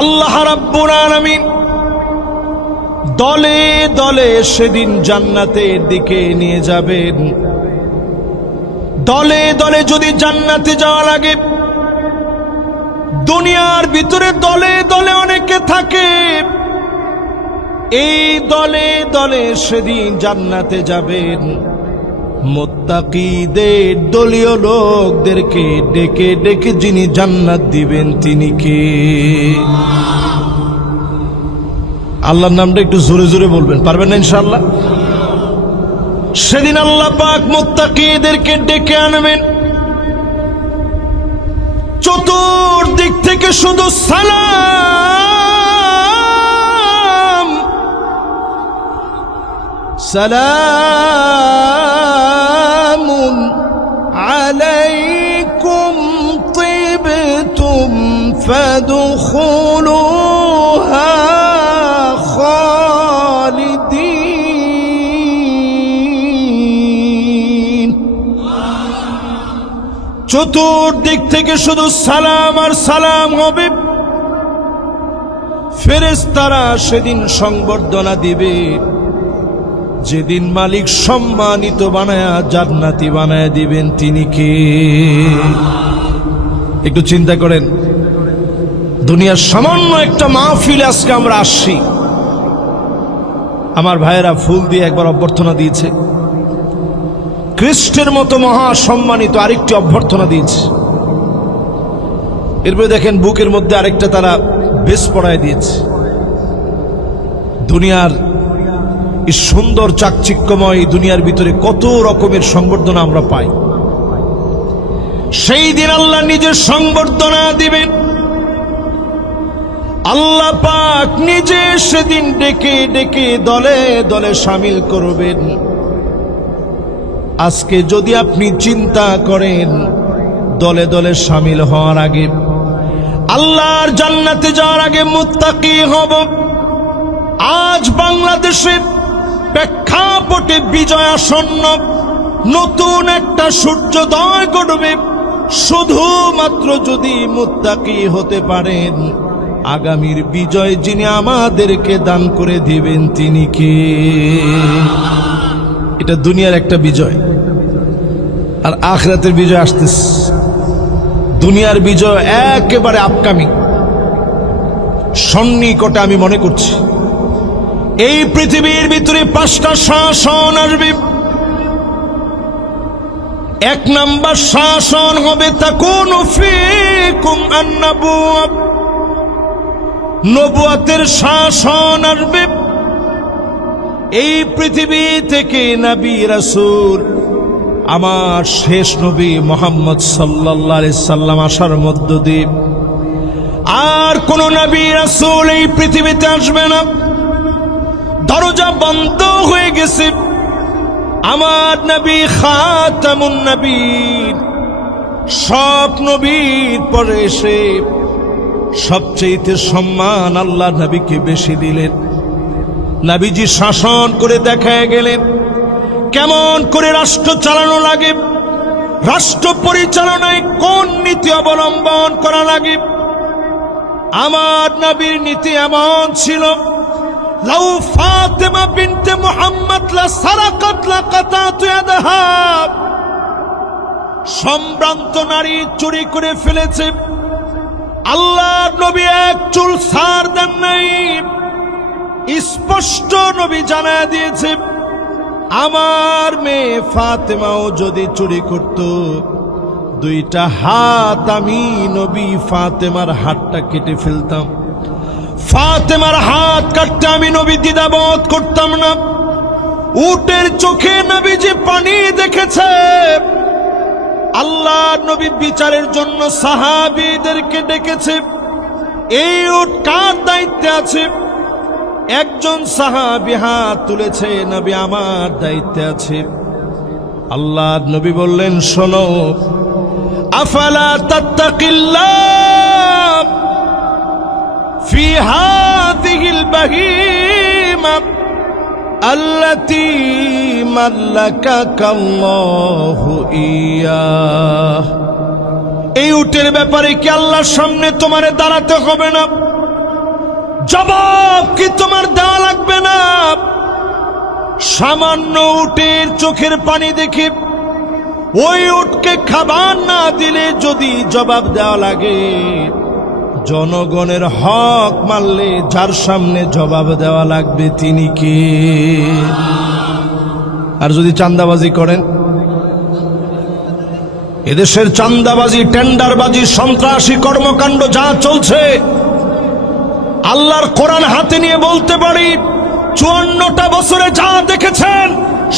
আল্লাহ রাব্বুল আলামিন দলে দলে সেদিন জান্নাতের দিকে নিয়ে যাবেন। দলে দলে যদি জান্নাতে যাওয়া লাগে, দুনিয়ার ভিতরে দলে দলে অনেকে থাকে, এই দলে দলে সেদিন জান্নাতে যাবেন। মুত্তাকীদের দলীয় লোকদেরকে ডেকে ডেকে যিনি জান্নাত দিবেন তিনি কে? আল্লাহর নামটা একটু জোরে জোরে বলবেন, পারবেন না ইনশাআল্লাহ? সেদিন আল্লাহ পাক মুত্তাকীদেরকে ডেকে আনবেন, চতুর্দিক থেকে শুধু সালাম সালামুন আলাইকুম তিবতুম ফাদখুলুহা খালিদিন। চতুর্দিক থেকে শুধু সালাম আর সালাম হবে। ফেরেশতারা সেদিন সংবর্ধনা দিবে, যেদিন মালিক সম্মানিত বানায়া জান্নাতি বানায়া দিবেন তিনি কে? একটু চিন্তা করেন, দুনিয়ার সামান্য একটা মাহফিলে আজকে আমরা আসছি, আমার ভাইয়েরা ফুল দিয়ে একবার অভ্যর্থনা দিয়েছে, খ্রিস্টের মতো মহা সম্মানিত আরেকটি অভ্যর্থনা দিয়েছে, এরপরে দেখেন বুকের মধ্যে আরেকটা তারা বেশ পড়ায় দিয়েছে। দুনিয়ার এই সুন্দর চাকচিক্যময় দুনিয়ার ভিতরে কত রকমের সংবর্ধনা আমরা পাই। সেই দিন আল্লাহ নিজের সংবর্ধনা দিবেন। আল্লাহ পাক নিজে সেদিন ডেকে ডেকে দলে দলে শামিল করবেন। আজকে যদি আপনি চিন্তা করেন দলে দলে শামিল হওয়ার আগে, আল্লাহর জান্নাতে যাওয়ার আগে মুত্তাকি হব, আজ বাংলাদেশের প্রেক্ষাপটে বিজয় আসন্ন, নতুন একটা সূর্যোদয় ঘটবে। শুধুমাত্র যদি মুত্তাকি হতে পারেন, আগামীর বিজয় যিনি আমাদেরকে দান করে দিবেন তিনি কে? এটা দুনিয়ার একটা বিজয়, আর আখিরাতের বিজয় আসতেছে। দুনিয়ার বিজয় একেবারে আপকামিং, সন্নিকটে আমি মনে করছি। এই পৃথিবীর ভিতরে 5টা শাসন আসবে। 1 নাম্বার শাসন হবে তাকুনু ফীকুম আন-নবুওয়া, নবুয়তের শাসন আসবে। এই পৃথিবী থেকে নবী রাসূল আমার শেষ নবী মুহাম্মদ সাল্লাল্লাহু আলাইহি সাল্লাম আসার মধ্য দিয়ে আর কোন নবী রাসূল এই পৃথিবীতে আসবে না। দরজা বন্ধ হয়ে গেছে। আমার নবী খাতামুন নবীন, সব নবীর পরে এসে সবচেয়ে সম্মান আল্লাহ নবীকে বেশি দিলেন। নবীজি শাসন করে দেখায় গেলেন কেমন করে রাষ্ট্র চালানো লাগে, রাষ্ট্র পরিচালনায় কোন নীতি অবলম্বন করা লাগে। আমার নবীর নীতি এমন ছিল, লাউ ফাতেমা বিনতে মুহাম্মদ লা সারাকাত লা কাতাতু ইয়াদাহা, সম্ভ্রান্ত নারী চুরি করে ফেলেছে, আল্লাহর নবী এক চুল ছাড় দেন নাই। স্পষ্ট নবী জানায় দিয়েছে, আমার মেয়ে ফাতেমাও যদি চুরি করত, 2টা হাত আমি নবী ফাতেমার হাতটা কেটে ফেলতাম। ফাতেমার হাত কাটতে আমি নবী দ্বিধাবোধ করতাম না। উটের চোখে নবীজি পানি দেখেছে। আল্লাহ নবী বিচারের জন্য সাহাবীদেরকে ডেকেছে। এই উট কার দায়িত্বে আছে? একজন সাহাবী হাত তুলেছে, নবী আমার দায়িত্বে আছে। আল্লাহ নবী বললেন, শোনো, আফালা তাত্তাকিল্লাহ ফি হাযিহিল বাহিমা আল্লাতী মাল্লাকাকাল্লাহু ইয়াহ। এই উটের ব্যাপারে কি আল্লাহর সামনে তোমারে দাঁড়াতে হবে না? জবাব কি তোমার দেওয়া লাগবে না? সামান্য উটের চোখের পানি দেখে ওই উটকে খাবার না দিলে যদি জবাব দেওয়া লাগে, জনগণের হক মানলে যার সামনে জবাব দেওয়া লাগবে তিনি কে? আর যদি চাঁদাবাজি করেন, এদেশের চাঁদাবাজি, টেন্ডারবাজি, সন্ত্রাসী কর্মকাণ্ড যা চলছে, আল্লাহর কোরআন হাতে নিয়ে বলতে পারি 54টা বছরে যা দেখেছেন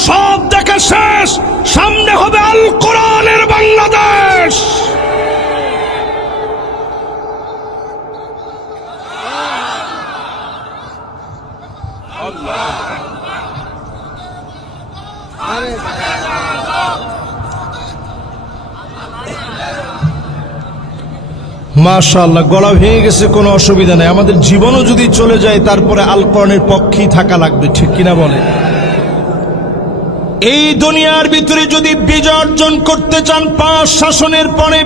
সব দেখা শেষ। সামনে হবে আল কোরআনের বাংলাদেশ। মাশাআল্লাহ, গলা ভেঙে গেছে, কোনো অসুবিধা নাই। আমাদের জীবনও যদি চলে যায় তারপরে আল কোরআনের পক্ষেই থাকা লাগবে, ঠিক কিনা বলে? এই দুনিয়ার ভিতরে যদি বিজয় অর্জন করতে চান 5 শাসনের পরে,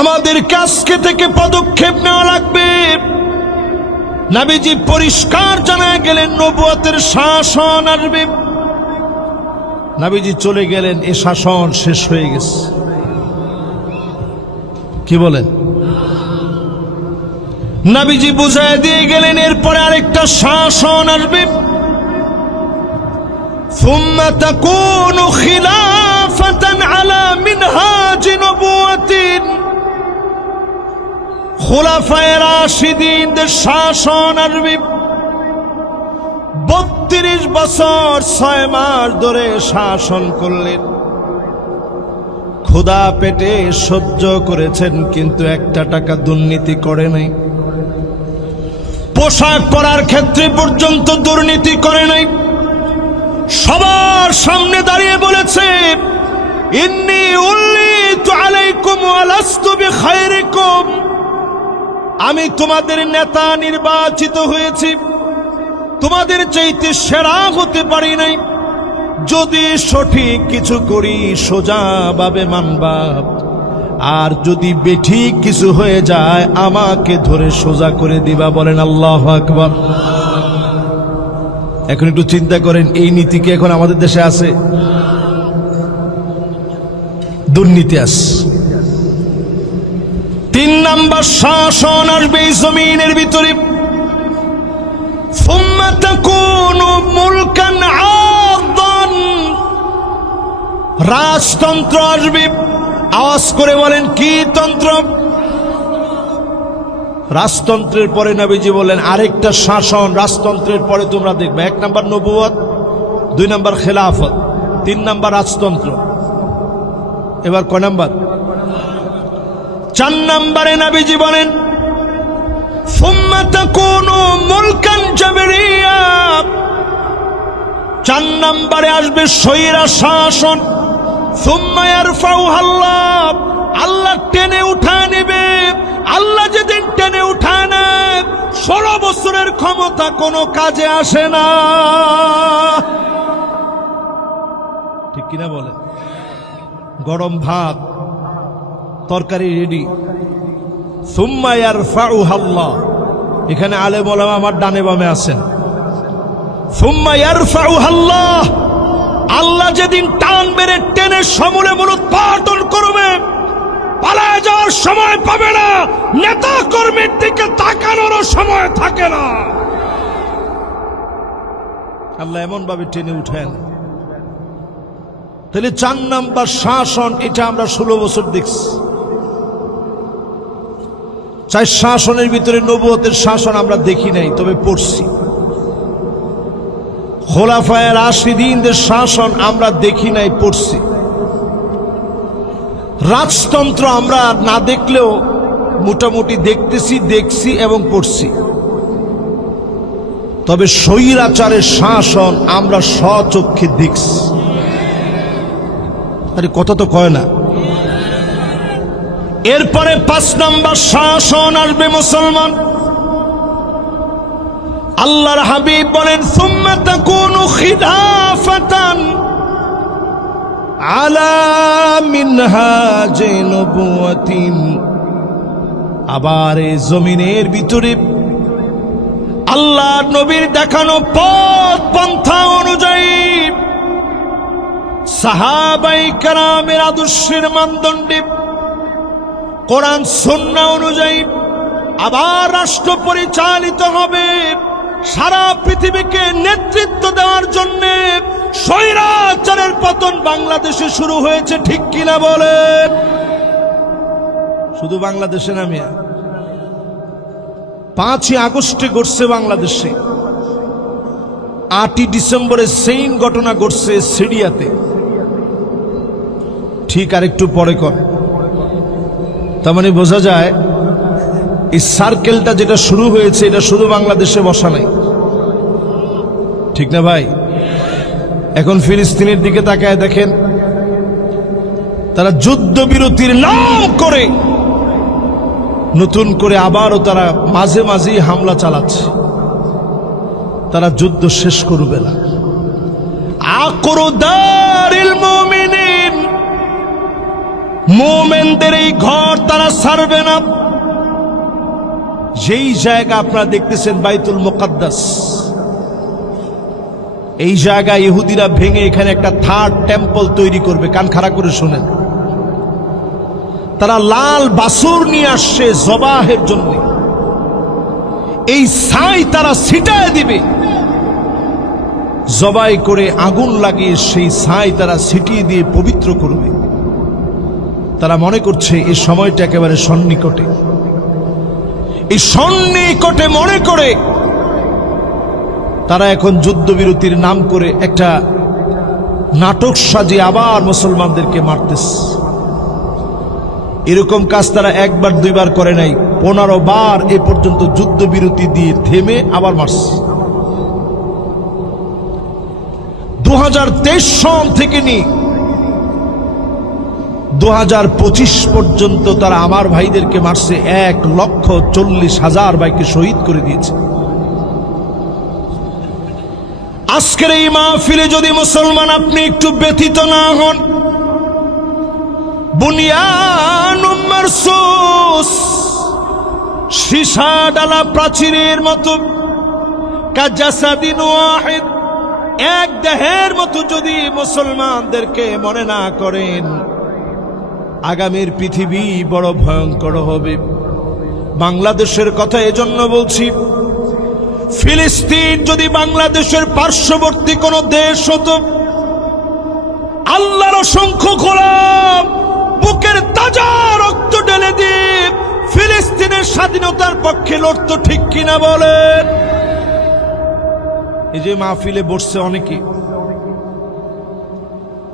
আমাদের আজকে থেকে পদক্ষেপ নেওয়া লাগবে। নবীজি পরিষ্কার জানায় গেলেন নবুয়তের শাসন আসবে। নবীজি চলে গেলেন, এ শাসন শেষ হয়ে গেছে। কি বলেন? নবীজি বুঝায় দিয়ে গেলেন এরপরে আরেকটা শাসন আসবে। ثم تكون خلافة على منهاج نبوة খুলাফায়ে রাশিদিনদের শাসন আসবে। 32 বছর 6 মাস ধরে শাসন করলেন, ক্ষুধা পেটে সহ্য করেছেন, কিন্তু একটা টাকা দুর্নীতি করে নাই। পোশাক পরার ক্ষেত্রে পর্যন্ত দুর্নীতি করে নাই। সবার সামনে দাঁড়িয়ে বলেছে, ইন্নী উল্লিতু আলাইকুম ওয়া লাস্তু বিখায়রিকুম, আমি তোমাদের নেতা নির্বাচিত হয়েছি, তোমাদের চাইতে সেরা হতে পারি নাই। যদি সঠিক কিছু করি সোজাভাবে মানবা, আর যদি বেঠিক কিছু হয়ে যায় আমাকে ধরে সোজা করে দিবা। বলেন আল্লাহু আকবার। এখন একটু চিন্তা করেন, এই নীতি কি এখন আমাদের দেশে আছে? দুর্নীতি আছে। 3 নাম্বার শাসন আসবে এই জমিনের ভিতরে। ثم تكون ملكا عاضا, রাজতন্ত্র আসবে। আওয়াজ করে বলেন কি তন্ত্র? রাজতন্ত্রের পরে নবীজি বলেন আরেকটা শাসন রাজতন্ত্রের পরে তোমরা দেখবে। 1 নাম্বার নবুয়ত, 2 নাম্বার খেলাফত, 3 নাম্বার রাজতন্ত্র। এবার কয় নাম্বার? 4 নাম্বারে নবীজি বলেন ثم تكون ملكا جبريا, 4 নাম্বারে আসবে স্বৈরা শাসন। ثم يرفعها الله, আল্লাহ টেনে উঠা নেবে। আল্লাহ যেদিন টেনে উঠা নেয় 16 বছরের ক্ষমতা কোনো কাজে আসে না, ঠিক কিনা বলেন? গরম ভাত তরকারি রেডি, সুম্মা ইয়ারফাউহা আল্লাহ। এখানে আলেম ওলামা আমার ডানে বামে আছেন। সুম্মা ইয়ারফাউহা আল্লাহ, আল্লাহ যেদিন টান মেরে টেনে সমূলে মূলোৎপাটন করবে, পালায় যাওয়ার সময় পাবে না, নেতা কর্মীর দিকে তাকানোরও সময় থাকে না। আল্লাহ এমন ভাবে টেনে উঠেন। তাহলে 4 নাম্বার শাসন, এটা আমরা 16 বছর দেখছি। 4 শাসনের ভিতরে নবুয়তের শাসন আমরা দেখি নাই, তবে পড়ছি। খোলাফায়ে রাশিদিনদের শাসন আমরা দেখি নাই, পড়ছি। রাজতন্ত্র আমরা না দেখলেও মোটামুটি দেখছি এবং পড়ছি। তবে স্বৈরাচারের শাসন আমরা স্বচক্ষে দেখছি। আরে কথা তো কয় না। এরপরে 5 নাম্বার শাসন আসবে মুসলমান। আল্লাহর হাবিব বলেন সুম্মা তাকুনু খিলাফাতান আলা মিনহাজি নবুওয়াতিন, আবার এই জমিনের ভিতরে আল্লাহ নবীর দেখানো পথ পন্থা অনুযায়ী সাহাবাই কেরামের আদর্শের মানদণ্ডে কোরআন সুন্নাহ অনুযায়ী আবার রাষ্ট্র পরিচালিত হবে। সারা পৃথিবীকে নেতৃত্ব দেওয়ার জন্য স্বৈরাচারের পতন বাংলাদেশে শুরু হয়েছে, ঠিক কিনা বলেন? শুধু বাংলাদেশে না মিয়া, 5ই আগস্টে ঘটছে বাংলাদেশে, 8ই ডিসেম্বরে সেম ঘটনা ঘটছে সিরিয়াতে। ঠিক আরেকটু পরে কর, তার মানে বোঝা যায় এই সার্কেলটা যেটা শুরু হয়েছে এটা শুধু বাংলাদেশে বসা নাই, ঠিক না ভাই? এখন ফিলিস্তিনের দিকে তাকায় দেখেন, তারা যুদ্ধবিরতির নাম করে নতুন করে আবারও তারা মাঝে মাঝেই হামলা চালাচ্ছে। তারা যুদ্ধ শেষ করবে না। আকরুদারিল মুমিনিন, মুমিনদের এই ঘর তারা ছাড়বে না। যেই জায়গা আপনারা দেখতেছেন বাইতুল মুকাদ্দাস, এই জায়গা ইহুদিরা ভেঙে এখানে একটা থার্ড টেম্পল তৈরি করবে। কান খাড়া করে শুনেন, তারা লাল বাছুর নিয়ে আসছে জবাহের জন্য। এই ছাই তারা ছিটায় দিবে, জবাই করে আগুন লাগিয়ে সেই ছাই তারা ছিটিয়ে দিয়ে পবিত্র করবে। তারা মনে করছে এই সময়টা একেবারে সন্নিকটে। এই সন্নিকটে মনে করে তারা এখন যুদ্ধবিরতির নাম করে একটা নাটক সাজিয়ে আবার মুসলমানদেরকে মারতেছে। এরকম কাজ তারা একবার দুইবার করে নাই, 15 বার এ পর্যন্ত যুদ্ধবিরতি দিয়ে থেমে আবার মারছে। 2023 সন থেকে নিয়ে 2025 পর্যন্ত তারা আমার ভাইদেরকে মারছে, 1,40,000 ভাইকে শহীদ করে দিয়েছে। আজকের এই মাহফিলে যদি মুসলমান আপনি একটু ব্যথিত না হন, বুনিয়ানুম মারসুস, সীসা ডালা প্রাচীরের মতো, কাজাসাদিন ওয়াহিদ, এক দেহের মতো যদি মুসলমানদেরকে মনে না করেন, আগামীর পৃথিবী বড় ভয়ঙ্কর হবে। বাংলাদেশের কথা এজন্য বলছি, ফিলিস্তিন যদি বাংলাদেশের পার্শ্ববর্তী কোন দেশ হতো, আল্লাহর অসংখ্য গোলাম বুকের তাজা রক্ত ঢেলে দিয়ে ফিলিস্তিনের স্বাধীনতার পক্ষে লড়ত, ঠিক কিনা বলেন? এই যে মাহফিলে বসছে অনেকে,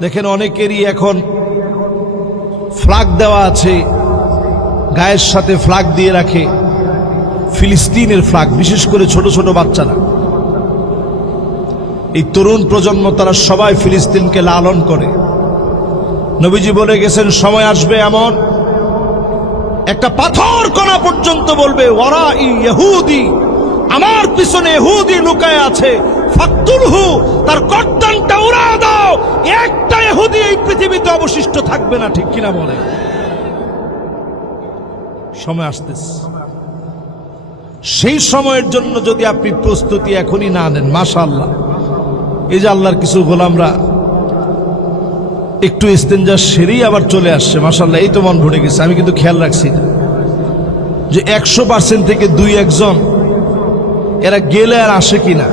দেখেন অনেকেরই এখন ফ্ল্যাগ দেওয়া আছে, গায়ের সাথে ফ্ল্যাগ দিয়ে রাখে, ফিলিস্তিনের ফ্ল্যাগ। বিশেষ করে ছোট ছোট বাচ্চারা, এই তরুণ প্রজন্ম, তারা সবাই ফিলিস্তিনকে লালন করে। নবীজি বলে গেছেন, সময় আসবে এমন একটা পাথর কণা পর্যন্ত বলবে, ওয়ারাই ইহুদি, আমার পিছনে ইহুদি লুকায় আছে, ফাকতুলহু, তার গর্দানটা উড়ায় দাও। একটা ইহুদি এই পৃথিবীতে অবশিষ্ট থাকবে না, ঠিক কিনা বলে? সময় আসতেছে, সেই সময়ের জন্য যদি আপনি প্রস্তুতি এখনই না নেন, মাশাআল্লাহ, এই যে আল্লাহর কিছু গোলামরা একটু ইস্তেঞ্জা সেরেই আবার চলে আসছে, মাশাআল্লাহ, এই তো মন ভরে গেছে। আমি কিন্তু খেয়াল রাখছি না যে 100% থেকে 2-1 এরা গেলে আর আসে কিনা।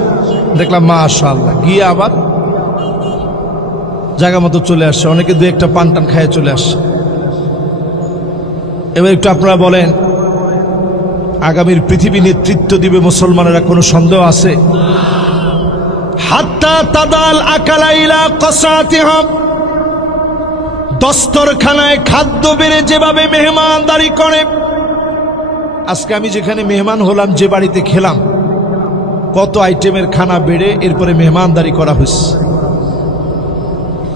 দেখলাম মাশাআল্লাহ, গিয়ে আবার জায়গা মতো চলে আসছে। অনেকে 2-1টা পান টান খায় চলে আসছে। এবার একটু আপনারা বলেন, আগামীর পৃথিবী নেতৃত্ব দিবে মুসলমানেরা, কোনো সন্দেহ আছে? হাত্তা তাদাল আকালাইলা কসাতিহা, দস্তরখানায় খাদ্য বেড়ে যেভাবে মেহমানদারি করে। আজকে আমি যেখানে মেহমান হলাম, যে বাড়িতে খেলাম, কত আইটেমের খানা বেড়ে এরপরে মেহমানদারি করা হয়েছে।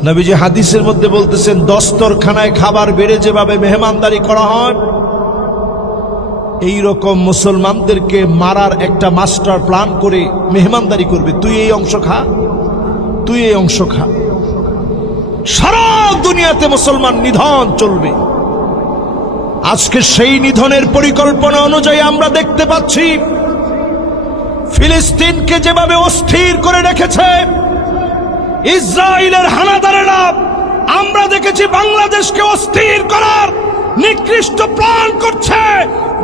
নবীজি হাদিসের মধ্যে বলতেছেন, দস্তরখানায় খাবার বেড়ে যেভাবে মেহমানদারি করা হয়, এই রকম মুসলমানদেরকে মারার একটা মাস্টার প্ল্যান করে মেহমানদারি করবে। তুই এই অংশ খা, তুই এই অংশ খা। সারা দুনিয়াতে মুসলমান নিধন চলবে। আজকে সেই নিধনের পরিকল্পনা অনুযায়ী আমরা দেখতে পাচ্ছি ফিলিস্তিনকে যেভাবে অস্থির করে রেখেছে ইসরায়েলের হানাদারেরা, আমরা দেখেছি বাংলাদেশকে অস্থির করার নিকৃষ্ট প্ল্যান করছে।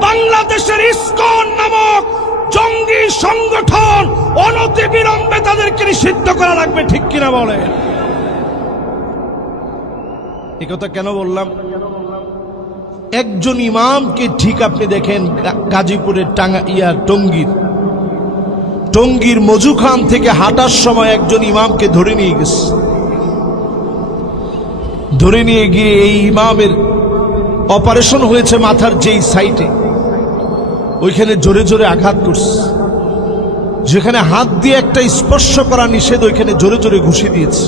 বাংলাদেশের ইসকন নামক জঙ্গি সংগঠন অনতিবিলম্বে তাদেরকে নিষিদ্ধ করা লাগবে, ঠিক কিনা বলেন? এই কথা কেন বললাম? একজন ইমামকে ঠিক আপনি দেখেন গাজীপুরের টঙ্গীর মজুখান থেকে হাঁটার সময় একজন ইমামকে ধরে নিয়ে গেছে। ধরে নিয়ে গিয়ে এই ইমামের অপারেশন হয়েছে মাথার যেই সাইটে, ওইখানে জোরে জোরে আঘাত করছে। যেখানে হাত দিয়ে একটা স্পর্শ করা নিষেধ, ওইখানে জোরে জোরে ঘুষি দিয়েছে।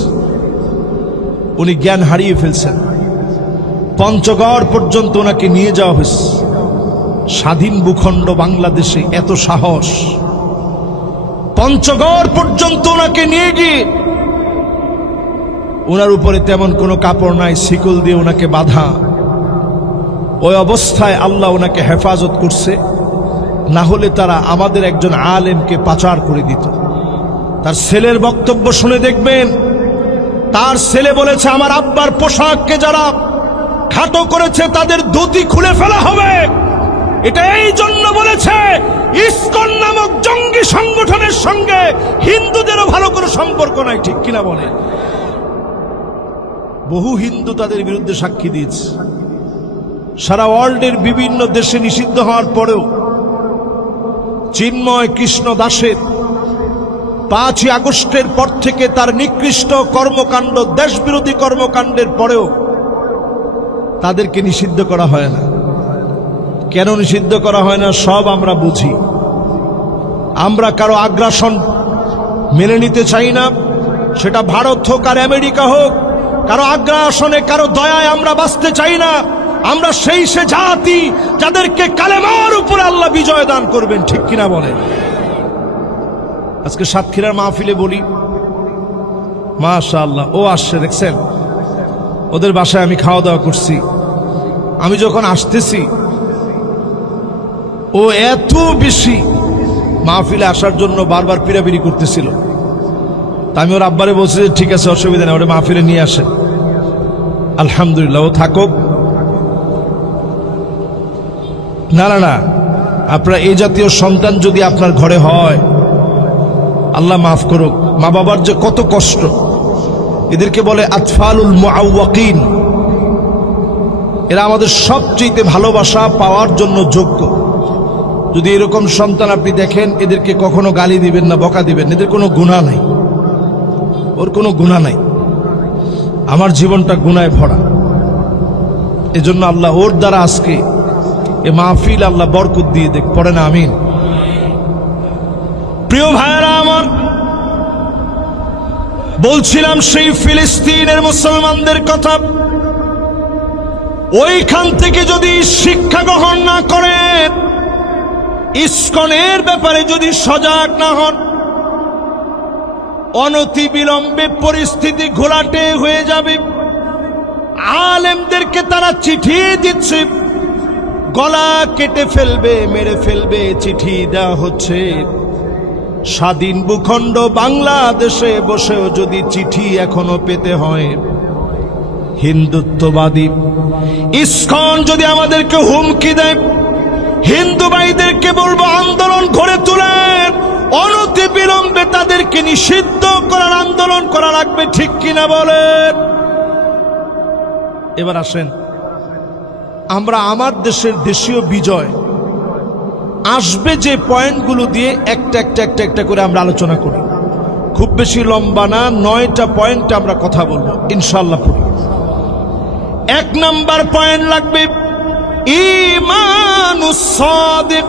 উনি জ্ঞান হারিয়ে ফেলছেন। পঞ্চগড় পর্যন্ত ওনাকে নিয়ে যাওয়া হয়েছে। স্বাধীন ভূখণ্ড বাংলাদেশে এত সাহস! পঞ্চগড় পর্যন্ত ওনাকে নিয়ে গিয়ে ওনার উপরে তেমন কোনো কাপড় নাই, শিকল দিয়ে ওনাকে বাঁধা। ওই অবস্থায় আল্লাহ ওনাকে হেফাজত করছে, না হলে তারা আমাদের একজন আলেমকে পাচার করে দিত। তার ছেলের বক্তব্য শুনে দেখবেন, তার ছেলে বলেছে আমার আব্বার পোশাককে যারা খাটো করেছে তাদের ধুতি খুলে ফেলা হবে। এটা এই জন্য বলেছে ইসকন নামক জঙ্গি সংগঠনের সঙ্গে হিন্দুদেরও ভালো কোনো সম্পর্ক নাই, ঠিক কিনা বলে? বহু হিন্দু তাদের বিরুদ্ধে সাক্ষী দিয়েছে। সারা ওয়ার্ল্ডের বিভিন্ন দেশে নিষিদ্ধ হওয়ার পরেও চিন্ময় কৃষ্ণ দাসের 5ই আগস্টের পর থেকে তার নিকৃষ্ট কর্মকাণ্ড, দেশবিরোধী কর্মকাণ্ডের পরেও তাদেরকে নিষিদ্ধ করা হয় না। কেন নিষিদ্ধ করা হয় না সব আমরা বুঝি। আমরা কারো আগ্রাসন মেনে নিতে চাই না, সেটা ভারত হোক আর আমেরিকা হোক। কারো আগ্রাসনে, কারো দয়ায় আমরা বাঁচতে চাই না। আমরা সেই সে জাতি যাদেরকে কালেমার উপরে আল্লাহ বিজয় দান করবেন, ঠিক কিনা বলেন? আজকে সাতক্ষীরার মাহফিলে বলি, মাশাআল্লাহ ও আসছে, দেখছেন ওদের বাসায় আমি খাওয়া দাওয়া করছি। আমি যখন আসতেছি ও এত বেশি মাহফিলে আসার জন্য বারবার পিরাপিরি করতেছিল। তা আমি ওর আব্বারে বলছি যে ঠিক আছে, অসুবিধা নেই, ওরা মাহফিলে নিয়ে আসেন। আলহামদুলিল্লাহ, ও থাকুক। না না না, আপনার এই জাতীয় সন্তান যদি আপনার ঘরে হয়, আল্লাহ মাফ করুক, মা বাবার যে কত কষ্ট। এদেরকে বলে আতফালুল মুআওয়াকিন। এরা আমাদের সবচেয়ে ভালোবাসা পাওয়ার জন্য যোগ্য। যদি এরকম সন্তান আপনি দেখেন, এদেরকে কখনো গালি দিবেন না, বকা দিবেন। এদের কোনো গুনাহ নাই, ওর কোনো গুনাহ নাই। আমার জীবনটা গুনায় ভরা। এজন্য আল্লাহ ওর দ্বারা আজকে এ মাহফিল আল্লাহ বরকত দিয়ে দেখ, পড়ে না আমিন। প্রিয় ভাইয়েরা আমার, বলছিলাম সেই ফিলিস্তিনের মুসলমানদের কথা। ওইখান থেকে যদি শিক্ষা গ্রহণ না করেন, ইসকনের ব্যাপারে যদি সজাগ না হন, অনতিবিলম্বে পরিস্থিতি ঘোলাটে হয়ে যাবে। আলেমদেরকে তারা চিঠি দিচ্ছে, গলা কেটে ফেলবে, মেরে ফেলবে। চিঠি দেওয়া হচ্ছে স্বাধীন ভূখণ্ড বাংলাদেশে বসেও যদি চিঠি এখনো পেতে হয়। হিন্দুত্ববাদী ইসকন যদি আমাদেরকে হুমকি দেয়, হিন্দু ভাইদেরকে বলবো আন্দোলন করে তুলেন, অনতিবিলম্বে তাদেরকে নিষিদ্ধ করার আন্দোলন করা লাগবে, ঠিক কিনা বলেন? এবার আসেন, আমরা আমার দেশের দেশীয় বিজয় আসবে যে পয়েন্টগুলো দিয়ে একটা একটা একটা একটা করে আমরা আলোচনা করি। খুব বেশি লম্বা না, 9টা পয়েন্টে আমরা কথা বলবো ইনশাআল্লাহ। 1 নাম্বার পয়েন্ট লাগবে ঈমানুস সাদিক,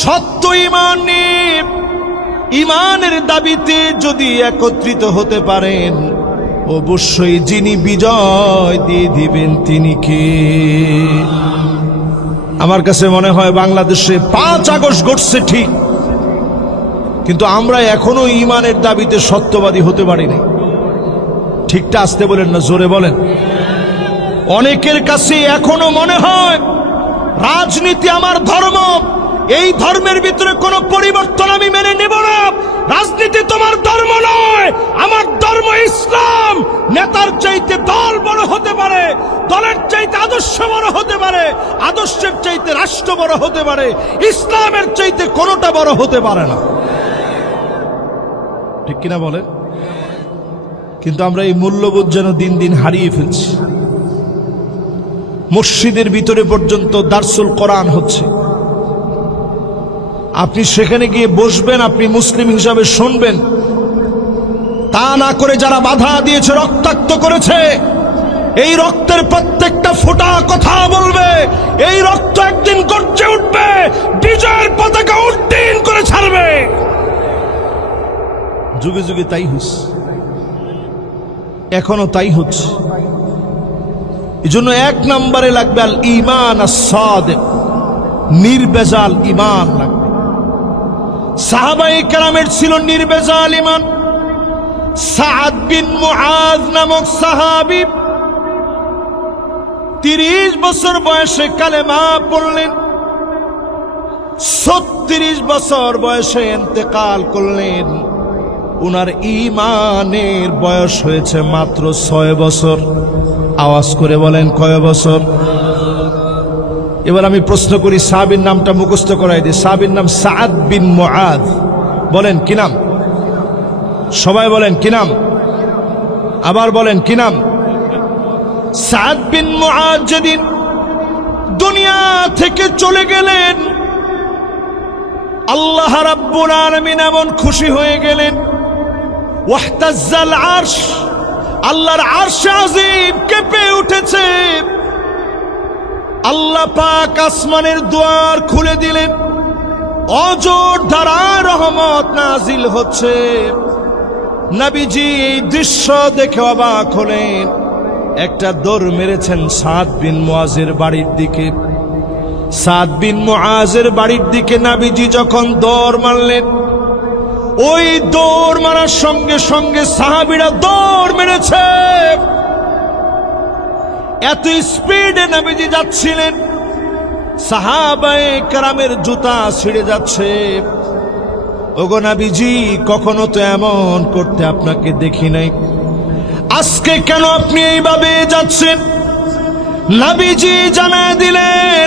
সত্য ঈমান নিয়ে ঈমানের দাবিতে যদি একত্রিত হতে পারেন, অবশ্যই যিনি বিজয় দিয়ে দিবেন তিনি কে? আমার কাছে মনে হয় বাংলাদেশে 5 আগস্ট ঘটছে ঠিক, কিন্তু আমরা এখনো ঈমানের দাবিতে সত্যবাদী হতে পারিনি। ঠিকটা আসতে বলেন না, জোরে বলেন। অনেকের কাছে এখনো মনে হয় রাজনীতি আমার ধর্ম, এই ধর্মের ভিতরে কোনো পরিবর্তন আমি মেনে নেব না। রাজনীতি তোমার ধর্ম নয়, আমার ধর্ম ইসলাম। নেতার চাইতে দল বড় হতে পারে, দলের চাইতে আদর্শ বড় হতে পারে, আদর্শের চাইতে রাষ্ট্র বড় হতে পারে, ইসলামের চাইতে কোনোটা বড় হতে পারে না। ঠিক কিনা বলেন? কিন্তু আমরা এই মূল্যবোধ যেন দিন দিন হারিয়ে ফেলছি। মসজিদের ভিতরে পর্যন্ত দারসুল কোরআন হচ্ছে, আপনি সেখানে গিয়ে বসবেন, আপনি মুসলিম হিসাবে শুনবেন। তা না করে যারা বাধা দিয়েছে, রক্তাক্ত করেছে, এই রক্তের প্রত্যেকটা ফোঁটা কথা বলবে। এই রক্ত একদিন গর্জে উঠবে, বিজয়ের পতাকা উড্ডীন করে ছাড়বে। যুগে যুগে তাই হচ্ছে, এখনো তাই হচ্ছে। এই জন্য এক নম্বরে লাগবে আল ঈমান আস-সাদিক, নির্ভেজাল ঈমান লাগবে। সাহাবায়ে কেরামের ছিল নির্ভেজাল ঈমান। সাদ বিন মুআজ নামক সাহাবী 30 বছর বয়সে কালেমা পড়লেন, 36 বছর বয়সে ইন্তেকাল করলেন। উনার ঈমানের বয়স হয়েছে মাত্র 6 বছর। আওয়াজ করে বলেন কয় বছর? এবার আমি প্রশ্ন করি, সাহাবীর নামটা মুখস্থ করাই দিই। সাহাবীর নাম সাদ বিন মুআজ। বলেন কি নাম? সবাই বলেন কি নাম? আবার বলেন কি নাম? সাদ বিন মুআজ যেদিন দুনিয়া থেকে চলে গেলেন, আল্লাহ রাব্বুল আলামিন এমন খুশি হয়ে গেলেন, ওয়াহতাজ্জাল আরশ, আল্লাহর আরশ আজিম কেঁপে উঠেছে। আল্লাহ পাক আসমানের দুয়ার খুলে দিলেন, অজর ধারা রহমত নাজিল হচ্ছে। নবীজি এই দৃশ্য দেখে অবাক হলেন, একটা দৌড় মেরেছেন সাদ বিন মুআজের বাড়ির দিকে। সাদ বিন মুআজের বাড়ির দিকে নবীজি যখন দৌড় মারলেন, ওই দৌড় মারার সঙ্গে সঙ্গে সাহাবীরা দৌড় মেরেছে। এত স্পিডে নবীজি যাচ্ছিলেন, সাহাবায়ে কেরামের জুতা ছিঁড়ে যাচ্ছে। ওগো নবীজি, কখনো তো এমন করতে আপনাকে দেখি নাই, আজকে কেন আপনি এইভাবে যাচ্ছেন? নবীজি জানায় দিলেন,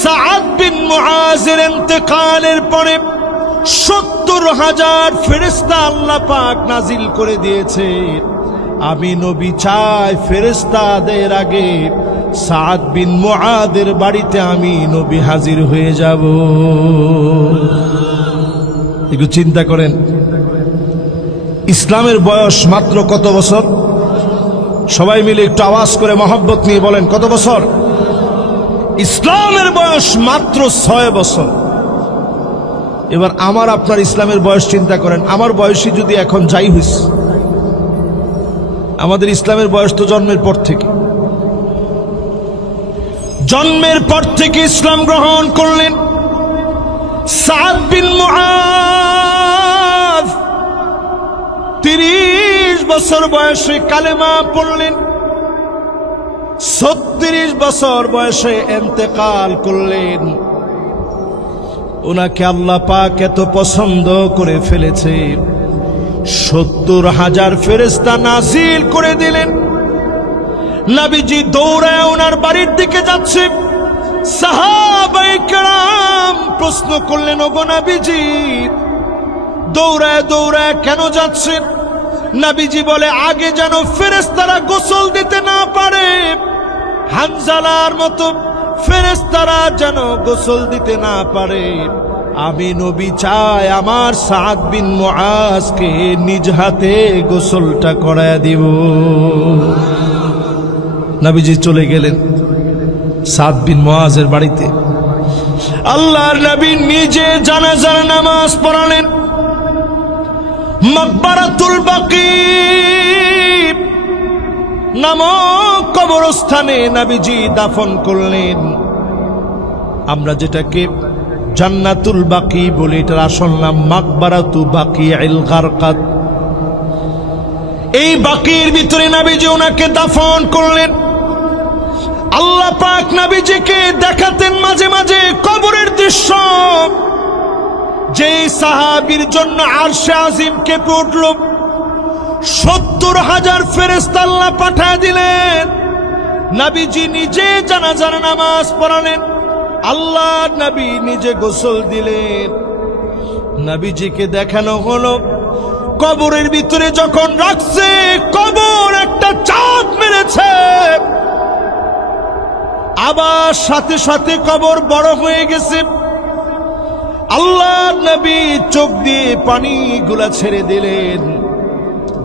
সাদ বিন মুআজের ইন্তেকালের পরে 70,000 ফেরেশতা আল্লাহ পাক নাজিল করে দিয়েছে। আমি নবী চাই ফেরেশতাদের আগে সাদ বিন মুআদের বাড়িতে আমি নবী হাজির হয়ে যাব। একটু চিন্তা করেন, ইসলামের বয়স মাত্র কত বছর? সবাই মিলে একটু আওয়াজ করে মহব্বত নিয়ে বলেন কত বছর? ইসলামের বয়স মাত্র 6 বছর। এবার আমার আপনার ইসলামের বয়স চিন্তা করেন। আমার বয়সী যদি এখন যাই হইস, আমাদের ইসলামের বয়স তো জন্মের পর থেকে, জন্মের পর থেকে ইসলাম গ্রহণ করলেন সাদ বিন মুআজ। 30 বছর বয়সে কালেমা পড়লেন, 36 বছর বয়সে ইন্তেকাল করলেন। ওনাকে আল্লাহ পাক এত পছন্দ করে ফেলেছে, 70,000 ফেরেশতা নাজিল করে দিলেন। নবীজি দৌড়ায় ওনার বাড়ির দিকে যাচ্ছে। সাহাবায়ে কেরাম প্রশ্ন করলেন, ওগো নবীজি, দৌড়ায় দৌড়ায় কেন যাচ্ছেন? নবীজি বলে, আগে যেন ফেরেশতারা গোসল দিতে না পারে, হানজালার মতো ফেরেশতারা যেন গোসল দিতে না পারে। আমি নবী চাই আমার সাদ বিন মুআজকে নিজ হাতে গোসলটা করায় দিব। নবীজি চলে গেলেন সাদ বিন মুআজের বাড়িতে। আল্লাহর নবী নিজে জানাজার নামাজ পড়ালেন। মাকবারাতুল বাকি নামক কবরস্থানে নবীজি দাফন করলেন। আমরা যেটাকে জান্নাতুল বাকি বলি, এটার আসল নাম মাকবারাতু বাকিউল গারকাদ। এই বাকির ভিতরে নবীজি ওনাকে দাফন করলেন। আল্লাহ পাক নবীজিকে দেখাতেন মাঝে মাঝে কবরের দৃশ্য। যে সাহাবীর জন্য আরশে আজিম কেঁপে উঠল, 70,000 ফেরেশতা আল্লাহ পাঠিয়ে দিলেন। নবীজি নিজে জানাজার নামাজ পড়ালেন, আল্লাহ নবী নিজে গোসল দিলেন। নবীজিকে দেখানো হলো কবরের ভিতরে যখন রাখছে, কবর একটা চাপ মেরেছে, আবার সাথে সাথে কবর বড় হয়ে গেছে। আল্লাহ নবী চোখ দিয়ে পানিগুলা ছেড়ে দিলেন,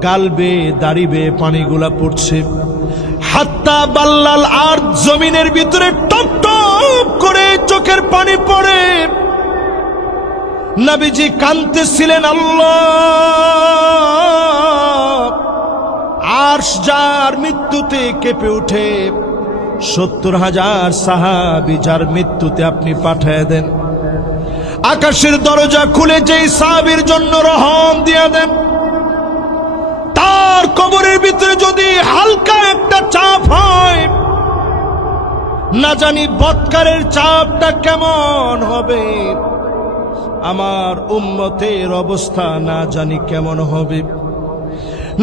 গালবে দাঁড়িবে পানিগুলা পড়ছে। হাত্তা বাল্লাল আর জমিনের ভিতরে টপ টপ করে চোখের পানি পড়ে। নবীজি কাঁদতেছিলেন, আল্লাহ আরশ যার মৃত্যুতে কেঁপে উঠে, 70,000 সাহাবী যার মৃত্যুতে আপনি পাঠিয়ে দেন। আকাশের দরজা খুলে যেই সাহাবীর জন্য রহম দিয়া দেন, তার কবরের ভিতরে যদি হালকা একটা চাপ হয়, না জানি বৎকারের চাপটা কেমন হবে, আমার উম্মতের অবস্থা না জানি কেমন হবে।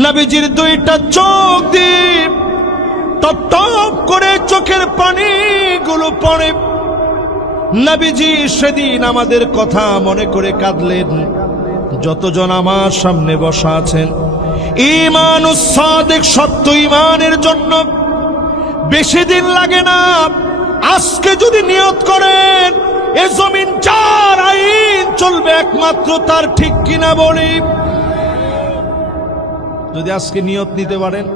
নবীজির দুইটা চোখ দিয়ে টপ টপ করে চোখের পানিগুলো পড়ে। নবীজি সেদিন আমাদের কথা মনে করে কাঁদলেন। যতজন আমার সামনে বসা আছেন, ঈমানুস সাদিক সত্য ঈমানের জন্য বেশি দিন লাগে না। আজকে যদি নিয়ত করেন এ জমিন যার আইন চলবে একমাত্র তার, ঠিক কিনা বলি? যদি আজকে নিয়ত নিতে পারেন,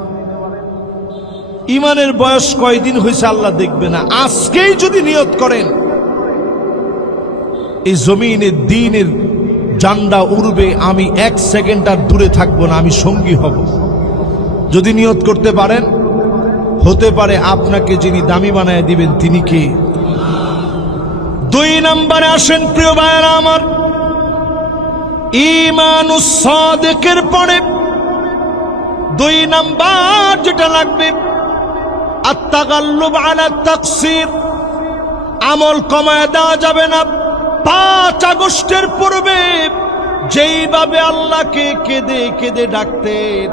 ঈমানের বয়স কয়দিন হয়েছে আল্লাহ দেখবে না। আজকেই যদি নিয়ত করেন এই জমিনের দ্বীনের জান্ডা উড়বে, আমি 1 সেকেন্ড আর দূরে থাকবো না, আমি সঙ্গী হব। যদি নিয়ত করতে পারেন, হতে পারে আপনাকে যিনি দামি বানায় দিবেন তিনি কে? 2 নম্বরে আসেন প্রিয় ভাইরা আমার, ঈমানুস সাদিকের পরে 2 নাম্বার যেটা লাগবে, আত-তাগাল্লুব আলা তাকসির। আমল কমায় দেওয়া যাবে না। 5 আগস্টের পূর্বে যেইভাবে আল্লাহকে কেঁদে কেঁদে ডাকতেন,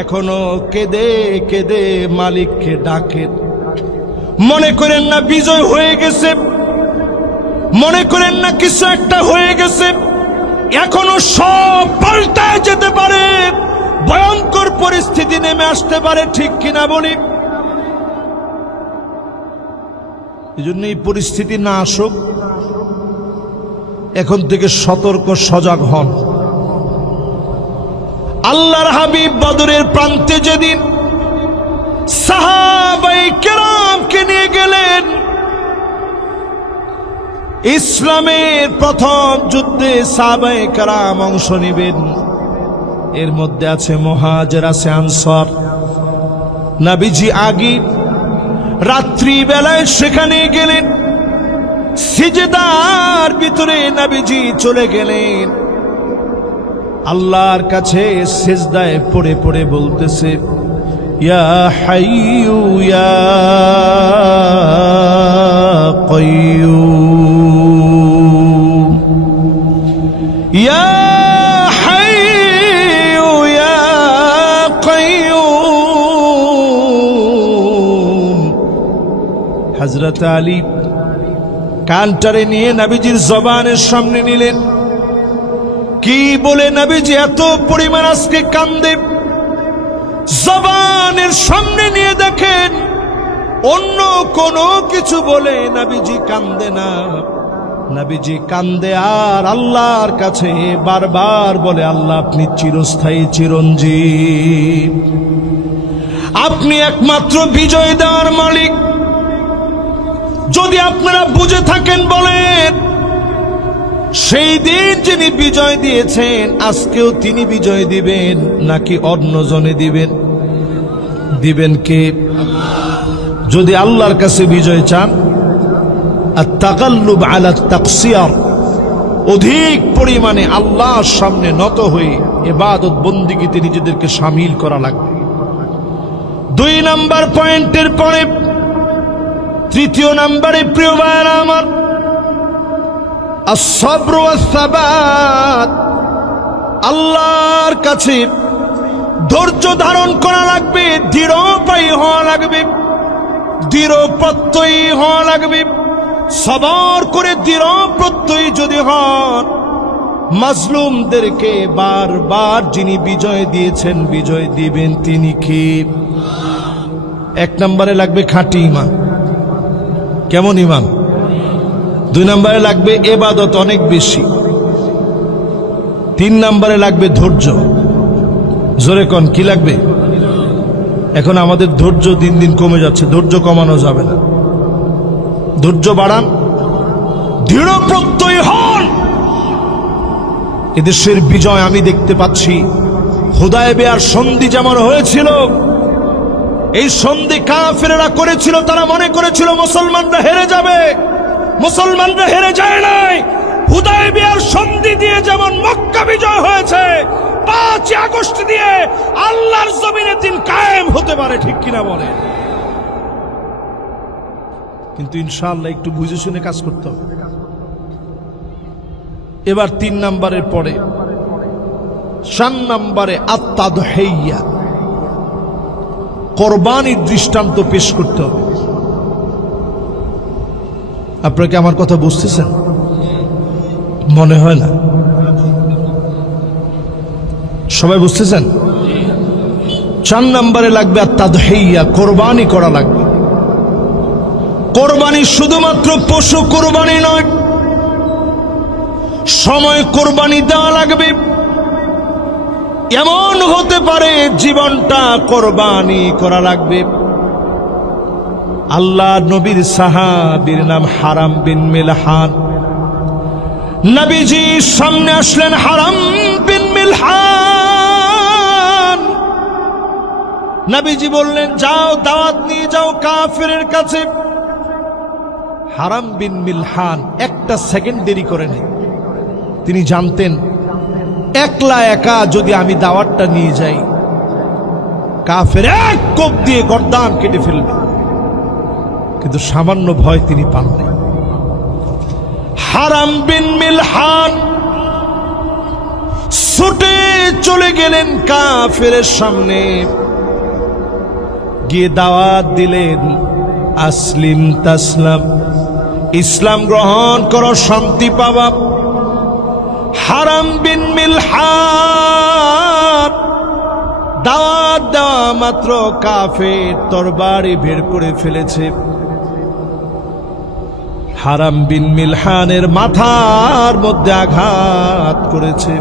এখনো কেঁদে কেঁদে মালিককে ডাকেন। মনে করেন না বিজয় হয়ে গেছে, মনে করেন না কিছু একটা হয়ে গেছে, এখনো সব পাল্টায় যেতে পারে, ভয়ঙ্কর পরিস্থিতি নেমে আসতে পারে, ঠিক কিনা বলি? এই জন্য এই পরিস্থিতি না আসুক, এখন থেকে সতর্ক সজাগ হন। আল্লাহর হাবিব বদরের প্রান্তে যেদিন সাহাবায়ে কেরামকে নিয়ে গেলেন, ইসলামের প্রথম যুদ্ধে সাহাবায়ে কেরাম অংশ নেবেন। এর মধ্যে আছে মুহাজির, আছে আনসার। নবীজি আগে রাত্রি বেলায় সেখানে গেলেন, সিজদার ভিতরে নবীজি চলে গেলেন। আল্লাহর কাছে সিজদায় পড়ে পড়ে বলতেছে, ইয়া হাইয়ু ইয়া কাইয়ুম, ইয়া হাইয়ু ইয়া কাইয়ুম। হযরত আলী কানটারে নিয়ে নবীজির জবানের সামনে নিলেন। কি বলে নবীজি এত পরিমাণ আজকে কান্দে? জবানের সামনে নিয়ে দেখেন, অন্য কোনো কিছু বলে নবীজি কান্দে না। নবীজি কান্দে আর আল্লাহর কাছে বারবার বলে, আল্লাহ আপনি চিরস্থায়ী চিরঞ্জীব, আপনি একমাত্র বিজয় দেওয়ার মালিক। যদি আপনারা বুঝে থাকেন বলেন, সেই দিন যিনি বিজয় দিয়েছেন আজকেও তিনি বিজয় দিবেন নাকি অন্যজনে দিবেন? দিবেন কে? যদি আল্লাহর কাছে বিজয় চান, আত-তাগাল্লুব আলা তাকসির, অধিক পরিমাণে আল্লাহর সামনে নত হয়ে ইবাদত বন্দেগীতে নিজেদেরকে শামিল করা লাগবে। 2 নাম্বার পয়েন্টের পরে তৃতীয় নম্বরে প্রিয় ভাইরা আমার, আস-সাবর ওয়াস-সাবাত, আল্লাহর কাছে ধৈর্য ধারণ করা লাগবে, দৃঢ়পায়ী হওয়া লাগবে, দৃঢ় প্রত্যয়ী হওয়া লাগবে। সবর করে দৃঢ় প্রত্যয়ী যদি হন, মাজলুমদেরকে বারবার যিনি বিজয় দিয়েছেন, বিজয় দিবেন তিনি কি? এক নম্বরে লাগবে খাঁটি ঈমান। কেমন ঈমান? দুই নম্বরে লাগবে ইবাদত অনেক বেশি। তিন নম্বরে লাগবে ধৈর্য। জোরে কোন কি লাগবে? এখন আমাদের ধৈর্য দিন দিন কমে যাচ্ছে, ধৈর্য কমানো যাবে না। ধৈর্য বাড়ান, দৃঢ় প্রত্যয়ী হন। এদেশের বিজয় আমি দেখতে পাচ্ছি। হুদায়বিয়ার সন্ধি যেমন হয়েছিল, এই সন্ধি কাফেররা করেছিল, তারা মনে করেছিল মুসলমানরা হেরে যাবে। মুসলমানরা হেরে যায় নাই। হুদায়বিয়ার সন্ধি দিয়ে যেমন মক্কা বিজয় হয়েছে, 5 আগস্ট দিয়ে আল্লাহর জমিনে দিন কায়েম হতে পারে, ঠিক কিনা বলে? কিন্তু ইনশাআল্লাহ একটু বুঝে শুনে কাজ করতে হবে। এবার 3 নম্বরের পরে 4 নম্বরে আত-তাদহিয়া, কোরবানির দৃষ্টান্ত পেশ করতে হবে। আপনারা কি আমার কথা বুঝতেছেন? মনে হয় না সবাই বুঝতেছেন। 4 নম্বরে লাগবে আত-তাদহিয়া, কোরবানি করা লাগবে। কোরবানি শুধুমাত্র পশু কোরবানি নয়, সময় কোরবানি দেওয়া লাগবে। এমন হতে পারে জীবনটা কোরবানি করা লাগবে। আল্লাহ নবীর সাহাবীর নাম হারাম বিন মিলহান। নবীজি সামনে আসলেন হারাম বিন মিলহান। নবীজি বললেন, যাও দাওয়াত নিয়ে যাও কাফেরের কাছে। হারাম বিন মিলহান একটা সেকেন্ড দেরি করে নেই। তিনি জানতেন একলা একা যদি আমি দাওয়াতটা নিয়ে যাই, কাফের এক কোপ দিয়ে গর্দান কেটে ফেলবে। কিন্তু সামান্য ভয় তিনি পাননি। হারাম বিন মিলহান ছুটে চলে গেলেন কাফেরের সামনে, গিয়ে দাওয়াত দিলেন, আসলিম তাসলাম, ইসলাম গ্রহণ করো, শান্তি পাবা। হারাম বিন মিলহান দাওয়াত দেওয়া মাত্র কাফের তরবারি বের করে ফেলেছে। হারাম বিন মিলহানের মাথার মধ্যে আঘাত করেছে।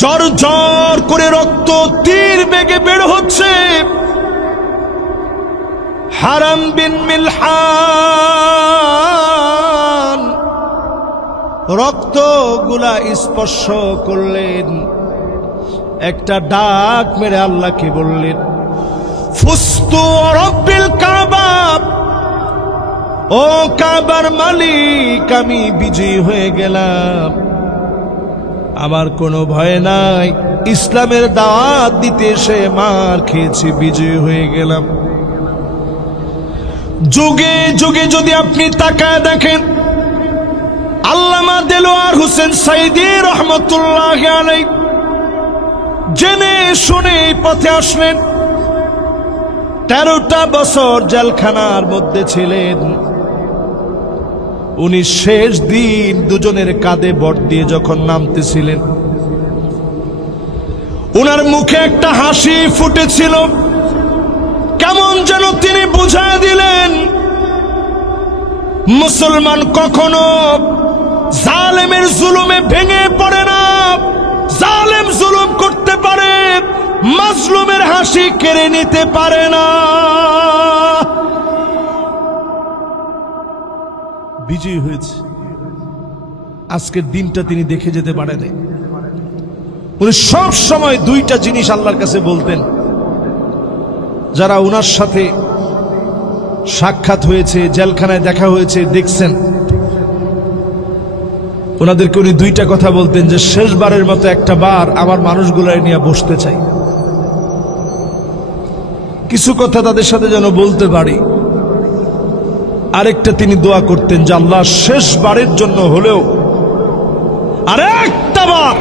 জ্বর জ্বর করে রক্ত তীর বেগে বের হচ্ছে। হারাম বিন মিলহান রক্তগুলা স্পর্শ করলেন, একটা ডাক মেরে আল্লাহকে বললেন, ফুস্তু রব্বিল কাবা, ও কাবার মালিক, আমি বিজয়ী হয়ে গেলাম, আমার কোনো ভয় নাই। ইসলামের দাওয়াত দিতে এসে মার খেয়েছি, বিজয়ী হয়ে গেলাম। যুগে যুগে যদি আপনি তাকায় দেখেন, আল্লামা দেলোয়ার হোসেন সাইদি রহমতুল্লাহ আলাইহি জেনে শুনে এই পথে আসলেন। 13টা বছর জেলখানার মধ্যে ছিলেন। উনি শেষ দিন দুজনের কাঁধে বট দিয়ে যখন নামতেছিলেন, উনার মুখে একটা হাসি ফুটেছিল। কেমন যেন তিনি বুঝায় দিলেন, মুসলমান কখনো জালেমের জুলুমে ভেঙে পড়ে না। জালেম জুলুম করতে পারে, মাজলুমের হাসি কেড়ে নিতে পারে না। বিজয়ী হয়েছে। আজকের দিনটা তিনি দেখে যেতে পারেনি। উনি সব সময় 2টা জিনিস আল্লাহর কাছে বলতেন। যারা উনার সাথে সাক্ষাৎ হয়েছে, জেলখানায় দেখা হয়েছে, দেখছেন, ওনাদেরকে উনি 2টা কথা বলতেন, যে শেষবারের মতো একটা বার আমার মানুষগুলোর নিয়ে বসতে চাই, কিছু কথা তাদের সাথে যেন বলতে পারি। আরেকটা তিনি দোয়া করতেন যে আল্লাহ শেষবারের জন্য হলেও আরেকটা বার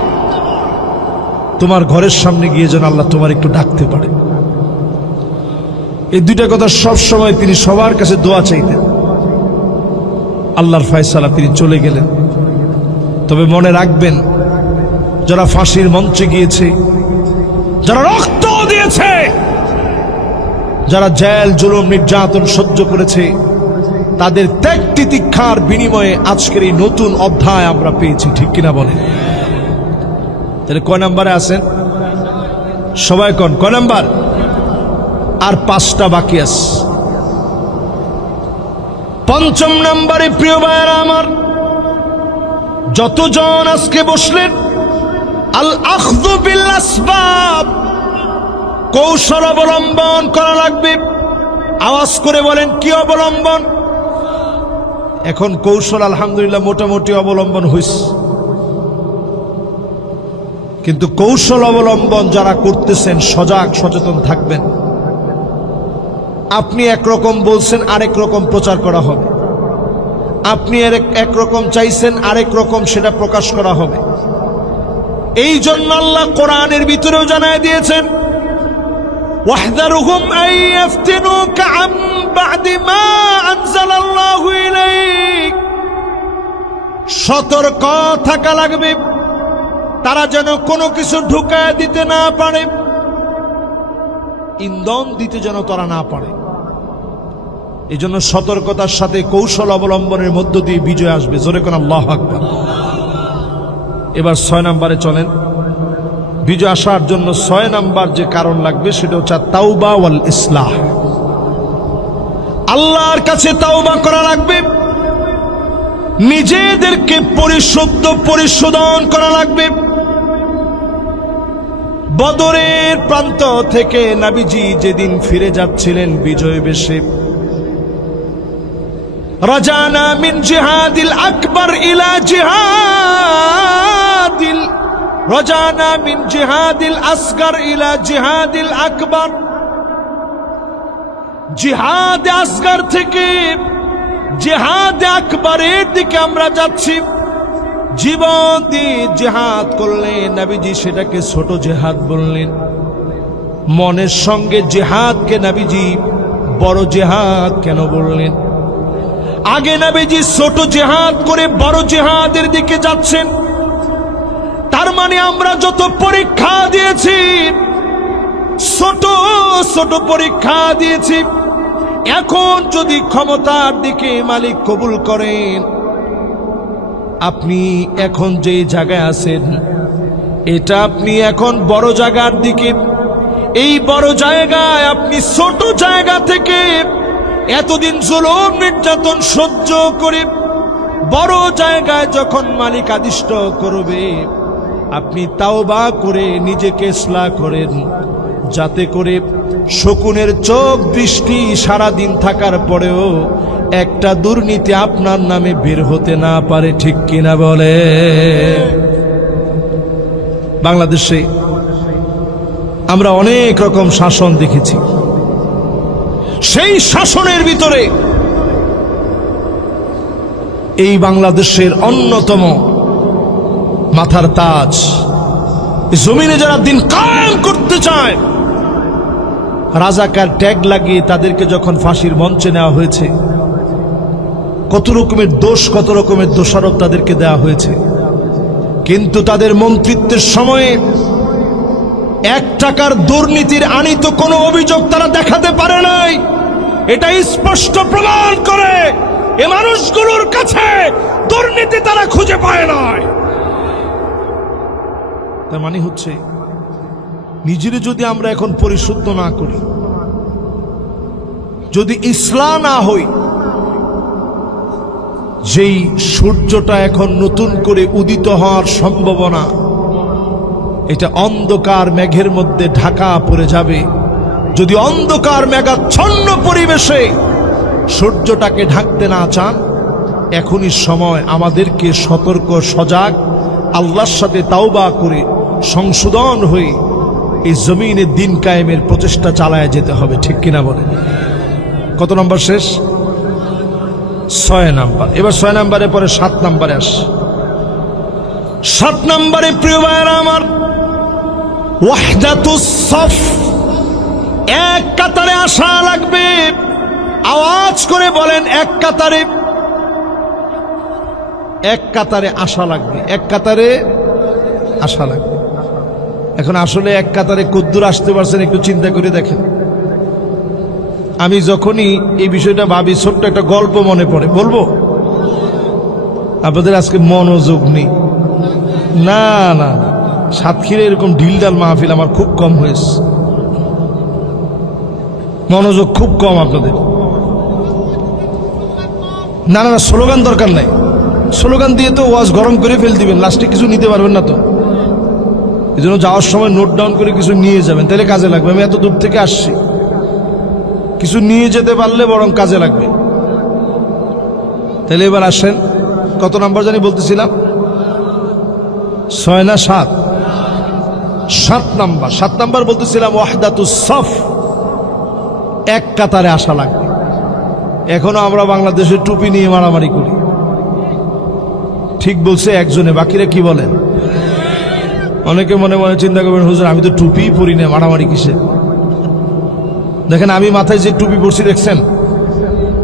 তোমার ঘরের সামনে গিয়ে যেন আল্লাহ তোমার একটু ডাকতে পারে। এই দুইটা কথা সব সময় তিনি সবার কাছে দোয়া চাইতেন। আল্লাহর ফয়সালা, তিনি চলে গেলেন। তবে মনে রাখবেন, যারা ফাঁসির মঞ্চে গিয়েছে, যারা রক্ত দিয়েছে, যারা জেল জুলুম নির্যাতন সহ্য করেছে, তাদের ত্যাগ তিতিক্ষার বিনিময়ে আজকের এই নতুন অধ্যায় আমরা পেয়েছি, ঠিক কিনা বলেন? তাহলে কয় নাম্বারে আছেন সবাই? কয় নাম্বার? আর 5টা বাকি আছে। 5ম নাম্বারে প্রিয় ভাইয়েরা আমার, যতজন আজকে বসলেন, আল আখযু বিল আসবাব, কৌশল অবলম্বন করা লাগবে। আওয়াজ করে বলেন, কি অবলম্বন? এখন কৌশল আলহামদুলিল্লাহ মোটামুটি অবলম্বন হইছে, কিন্তু কৌশল অবলম্বন যারা করতেছেন সজাগ সচেতন থাকবেন। আপনি একরকম বলছেন, আরেক রকম প্রচার করা হবে। আপনি একরকম চাইছেন, আরেক রকম সেটা প্রকাশ করা হবে। এই জন্য আল্লাহ কোরআনের ভিতরেও জানায় দিয়েছেন, ওয়াহযারুহুম আন ইফতিনুকা আন বা'দি মা আনজালাল্লাহু ইলাইক। সতর্ক থাকা লাগবে, তারা যেন কোনো কিছু ঢুকায় দিতে না পারে, ইন্ধন দিতে যেন তারা না পারে। এই জন্য সতর্কতার সাথে কৌশল অবলম্বনের মধ্য দিয়ে বিজয় আসবে। জোরে কোন আল্লাহু আকবার। এবার 6 নম্বরে চলেন। বিজয় আসার জন্য 6 নাম্বার যে কারণ লাগবে সেটা হচ্ছে তাওবা ওয়াল ইসলাহ। আল্লাহর কাছে তাওবা করা লাগবে, নিজেদেরকে পরিশোধন করা লাগবে। বদরের প্রান্ত থেকে নবীজি যেদিন ফিরে যাচ্ছিলেন বিজয় বেশে, রাজানা মিন জিহাদিল আকবার ইলা জিহাদিল, রাজানা মিন জিহাদিল আসগর ইলা জিহাদিল আকবার। জিহাদ আসগর থেকে জিহাদ আকবরের দিকে আমরা যাচ্ছি। জীবন দিয়ে জিহাদ করলেন নবীজি, সেটাকে ছোট জিহাদ বললেন। মনের সঙ্গে জিহাদকে নবীজি বড় জিহাদ কেন বললেন? আগে নবীজি ছোট জিহাদ করে বড় জিহাদের দিকে যাচ্ছেন। তার মানে আমরা যত পরীক্ষা দিয়েছি, ছোট ছোট পরীক্ষা দিয়েছি, এখন যদি ক্ষমতার দিকে মালিক কবুল করেন, আপনি এখন যে জায়গায় আছেন এটা আপনি এখন বড় জায়গার দিকে। এই বড় জায়গায় আপনি ছোট জায়গা থেকে এতদিন জুলুম নির্যাতন সহ্য করে বড় জায়গায় যখন মালিক আদিষ্ট করবে, আপনি তাওবা করে নিজেকে ইসলাহ করেন, যাতে করে শকুনের চোখ দৃষ্টি সারাদিন থাকার পরেও একটা দুর্নীতি আপনার নামে বের হতে না পারে, ঠিক কিনা বলে? বাংলাদেশে আমরা অনেক রকম শাসন দেখেছি। সেই শাসনের ভিতরে এই বাংলাদেশের অন্যতম মাথার তাজ, জমিনে যারা দিন কায়েম করতে চায়, রাজাকার ট্যাগ লাগিয়ে তাদেরকে যখন ফাঁসির মঞ্চে নেওয়া হয়েছে, কত রকমের দোষ, কত রকমের দোষারোপ তাদেরকে দেওয়া হয়েছে। কিন্তু তাদের মন্ত্রিত্বের সময়ে 1 টাকার দুর্নীতির আনিত কোনো অভিযোগ তারা দেখাতে পারে নাই। এটা স্পষ্ট প্রমাণ করে এ মানুষগুলোর কাছে দুর্নীতি তারা খুঁজে পায় নাই। তার মানে হচ্ছে, নিজেরে যদি আমরা এখন পরিশুদ্ধ না করি, যদি ইসলাম না হই, যেই সূর্যটা এখন নতুন করে উদিত হওয়ার সম্ভাবনা, এটা অন্ধকার মেঘের মধ্যে ঢাকা পড়ে যাবে। যদি অন্ধকার মেঘাচ্ছন্ন পরিবেশে সূর্যটাকে ঢাকতে না চান, এখনই সময় আমাদেরকে সতর্ক সজাগ, আল্লাহর সাথে তাওবা করে সংশোধন হয়ে এই জমিনে দিন কায়েমের প্রচেষ্টা চালায় যেতে হবে, ঠিক কিনা বলে? কত নম্বর শেষ? 6 নাম্বার। এবার 6 নাম্বারের পরে 7 নাম্বারে আস। 7 নাম্বারে প্রিয় ভাইরা আমার, ওয়াহদাতুস সফ, এক কাতারে আসা লাগবে। আওয়াজ করে বলেন, এক কাতারে, এক কাতারে আসা লাগবে, এক কাতারে আসা লাগবে। এখন আসলে এক কাতারে কদ্দুর আসতে পারছেন একটু চিন্তা করে দেখেন। আমি যখনই এই বিষয়টা ভাবি, ছোট্ট একটা গল্প মনে পড়ে, বলবো? আপনাদের আজকে মনোযোগ নেই। না না, সাতক্ষীরে এরকম ঢিলঢাল মাহফিল আমার খুব কম হয়েছে, মনোযোগ খুব কম আপনাদের। না না, স্লোগান দরকার নাই, স্লোগান দিয়ে তো ওয়াজ গরম করে ফেল দিবেন, লাস্টে কিছু নিতে পারবেন না তো। এই জন্য যাওয়ার সময় নোট ডাউন করে কিছু নিয়ে যাবেন, তাহলে কাজে লাগবে। আমি এত দূর থেকে আসছি, কিছু নিয়ে যেতে পারলে বরং কাজে লাগবে। তাহলে এবার আসেন, কত নাম্বার জানি বলতেছিলাম? 6 না 7? 7 নাম্বার। 7 নাম্বার বলতেছিলাম ওয়াহদাতুস সফ, এক কাতারে আসা লাগবে। এখনো আমরা বাংলাদেশে টুপি নিয়ে মারামারি করি, ঠিক বলছে একজনে, বাকিরা কি বলেন? অনেকে মনে মনে চিন্তা করবেন, হুজুর আমি তো টুপি পরি না, মারামারি কিসে? দেখেন আমি মাথায় যে টুপি পরছি দেখছেন,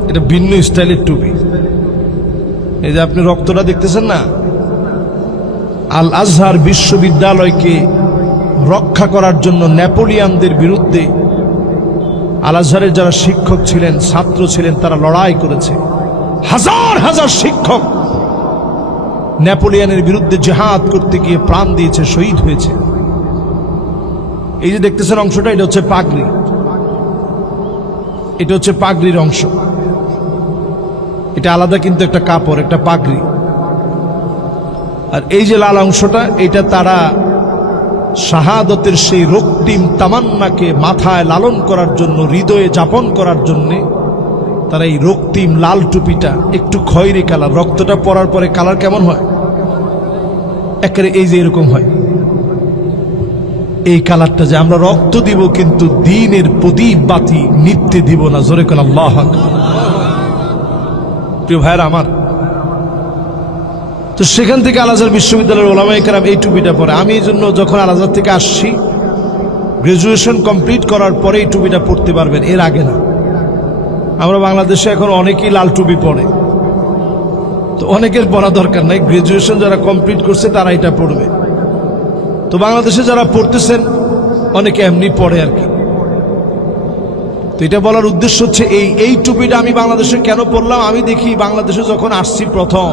এটা ভিন্ন স্টাইলের টুপি। এই যে আপনি রক্তটা দেখতেছেন না, আল আজহার বিশ্ববিদ্যালয়কে রক্ষা করার জন্য নেপোলিয়ানদের বিরুদ্ধে আল আজহারের যারা শিক্ষক ছিলেন, ছাত্র ছিলেন, তারা লড়াই করেছে। হাজার হাজার শিক্ষক নেপোলিয়ানের বিরুদ্ধে জিহাদ করতে গিয়ে প্রাণ দিয়েছে, শহীদ হয়েছে। এই যে দেখতেছেন অংশটা, এটা হচ্ছে পাগড়ি, এটা হচ্ছে পাগড়ির অংশ। এটা আলাদা কিন্তু একটা কাপড়, একটা পাগড়ি। আর এই যে লাল অংশটা, এটা তারা শাহাদতের সেই রক্তিম তামান্নাকে মাথায় লালন করার জন্য, হৃদয়ে যাপন করার জন্য তারা এই রক্তিম লাল টুপিটা, একটু খয়েরি কালার, রক্তটা পরার পরে কালার কেমন হয় একেবারে এই যে এরকম হয়, এই কালারটা, যে আমরা রক্ত দিব কিন্তু দ্বীনের প্রদীপ বাতি নিত্যে দিব না। জোরে কোন আল্লাহু আকবার। প্রিয় ভাইরা আমার, তো সেখান থেকে আল আজহার বিশ্ববিদ্যালয়ের ওলামায়ে কেরাম এই টুপিটা পরে। আমি এই জন্য যখন আল আজহার থেকে আসছি, গ্রাজুয়েশন কমপ্লিট করার পরে এই টুপিটা পড়তে পারবেন, এর আগে না। আমরা বাংলাদেশে এখন অনেকেই লাল টুপি পরে, তো অনেকের পরা দরকার নাই, গ্রাজুয়েশন যারা কমপ্লিট করছে তারা এটা পড়বে। তো বাংলাদেশে যারা পড়তেছেন অনেকে এমনি পড়ে আর কি। তো এটা বলার উদ্দেশ্য হচ্ছে এই টুপিটা আমি বাংলাদেশে কেন পড়লাম। আমি দেখি বাংলাদেশে যখন আসছি প্রথম,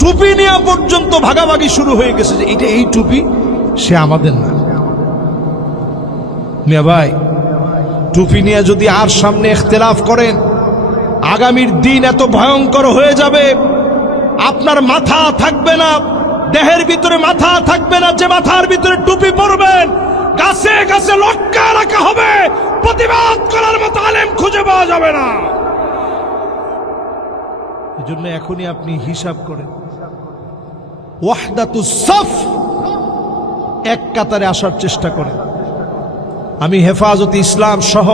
টুপি নেওয়া পর্যন্ত ভাগাভাগি শুরু হয়ে গেছে যে এটা এই টুপি, সে আমাদের না। মিয়া ভাই, টুপি নিয়ে যদি আর সামনে ইখতিলাফ করেন, আগামীর দিন এত ভয়ঙ্কর হয়ে যাবে, আপনার মাথা থাকবে না, দেহের ভিতরে মাথা থাকবে না। যে মাথার ভিতরে টুপি পরবেন, গাছে গাছে লটকা রাখা হবে, প্রতিবাদ করার মতো আলেম খুঁজে পাওয়া যাবে না। এজন্য এখনই আপনি হিসাব করেন, ওয়াহদাতুস সফ, এক কাতারে আসার চেষ্টা করেন। আমি হেফাজতে ইসলাম সহ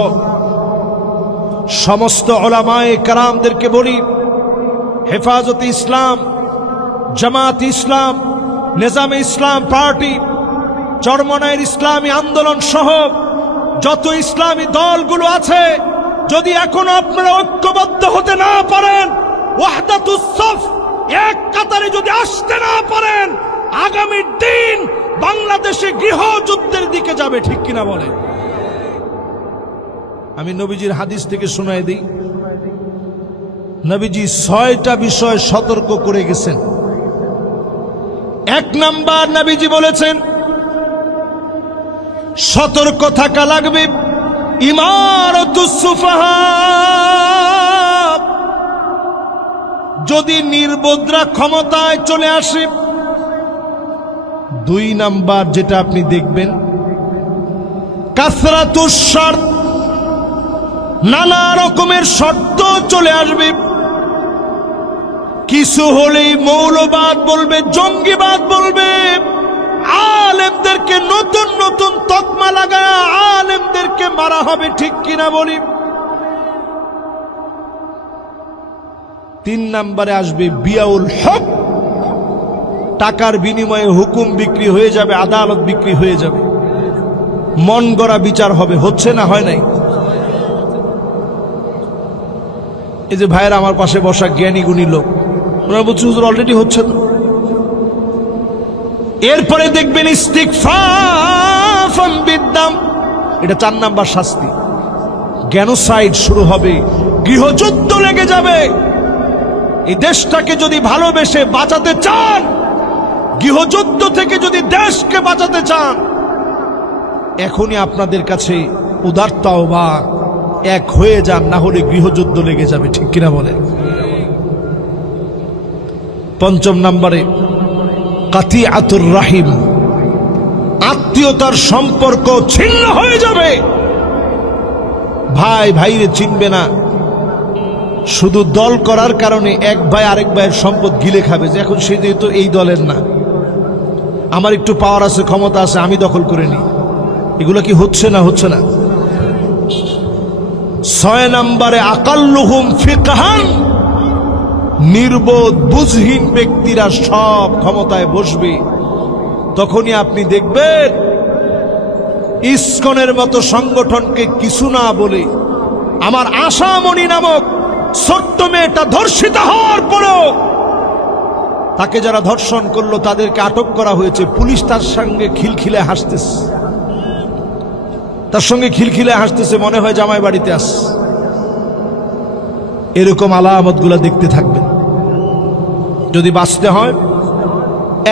সমস্ত উলামায়ে কেরামদেরকে বলি, হেফাজতে ইসলাম, জামাত ইসলাম, নিজামে ইসলাম পার্টি, চরমনায়ের ইসলামী আন্দোলন সহ যত ইসলামী দলগুলো আছে, যদি এখনো আপনারা ঐক্যবদ্ধ হতে না পারেন, ওয়াহদাতুস সফ, এক কাতারে যদি আসতে না পারেন, আগামী দিন বাংলাদেশে গৃহযুদ্ধের দিকে যাবে। ঠিক কিনা বলেন? আমি নবীজির হাদিস থেকে শোনাই দিই। নবীজি 6টা বিষয় সতর্ক করে গেছেন। 1 নাম্বার, নবীজি বলেছেন সতর্ক থাকা লাগবে ইমারাতুস সুফাহা, যদি নির্বোধরা ক্ষমতায় চলে আসে। 2 নাম্বার যেটা আপনি দেখবেন, কাসরাতুস শর্ত, নানা রকমের শর্ত চলে আসবে। কিছু হলেই মৌলবাদ বলবে, জঙ্গিবাদ বলবে, আলেমদেরকে নতুন নতুন তকমা লাগায় আলেমদেরকে মারা হবে। ঠিক কিনা বলি? 3 নম্বরে আসবে বিয়াউল হক, টাকার বিনিময়ে হুকুম বিক্রি হয়ে যাবে, আদালত বিক্রি হয়ে যাবে, মন গড়া বিচার হবে। হচ্ছে না হয় নাই? এই যে ভাইয়ের আমার পাশে বসা জ্ঞানী গুণী লোক, ওনারা বলছে হুজুর অলরেডি হচ্ছে তো। এরপরে দেখবেন ইস্তিগফাফান বিদ্দাম, এটা 4 নাম্বার শাস্তি। গ্যানোসাইড শুরু হবে, গৃহযুদ্ধ লেগে যাবে। এই দেশটাকে যদি ভালোবেসে বাঁচাতে চান, গৃহযুদ্ধ থেকে যদি দেশকে বাঁচাতে চান, এখনই আপনাদের কাছে উদারত আহ্বান, এক হয়ে যান, না হলে গৃহযুদ্ধ লেগে যাবে। ঠিক কিনা বলে? 5 নম্বরে কাতিআতুর রাহিম, আত্মীয়তার সম্পর্ক ছিন্ন হয়ে যাবে। ভাই ভাইরে চিনবে না, শুধু দল করার কারণে এক ভাই আরেক ভাইয়ের সম্পদ গিলে খাবে, যে এখন সে যেহেতু এই দলের না, আমার একটু পাওয়ার আছে, ক্ষমতা আছে, আমি দখল করে নি। এগুলো কি হচ্ছে না? হচ্ছে না? 6 নম্বরে আকাল্লুহুম ফিকহান, নির্বোধ বুঝহীন ব্যক্তিরা সব ক্ষমতায় বসবে। তখনই আপনি দেখবেন ইসকনের মতো সংগঠনকে কিছু না বলে আমার আশামণি নামক ছোট্ট মেয়েটা ধর্ষিত হওয়ার পরেও তাকে যারা ধর্ষণ করলো তাদেরকে আটক করা হয়েছে। পুলিশ তার সঙ্গে খিলখিলে হাসতেছে, তার সঙ্গে খিলখিলে হাসতেছে, মনে হয় জামাই বাড়িতে আস। এরকম আলামত গুলা দেখতে থাকবেন। যদি বাঁচতে হয়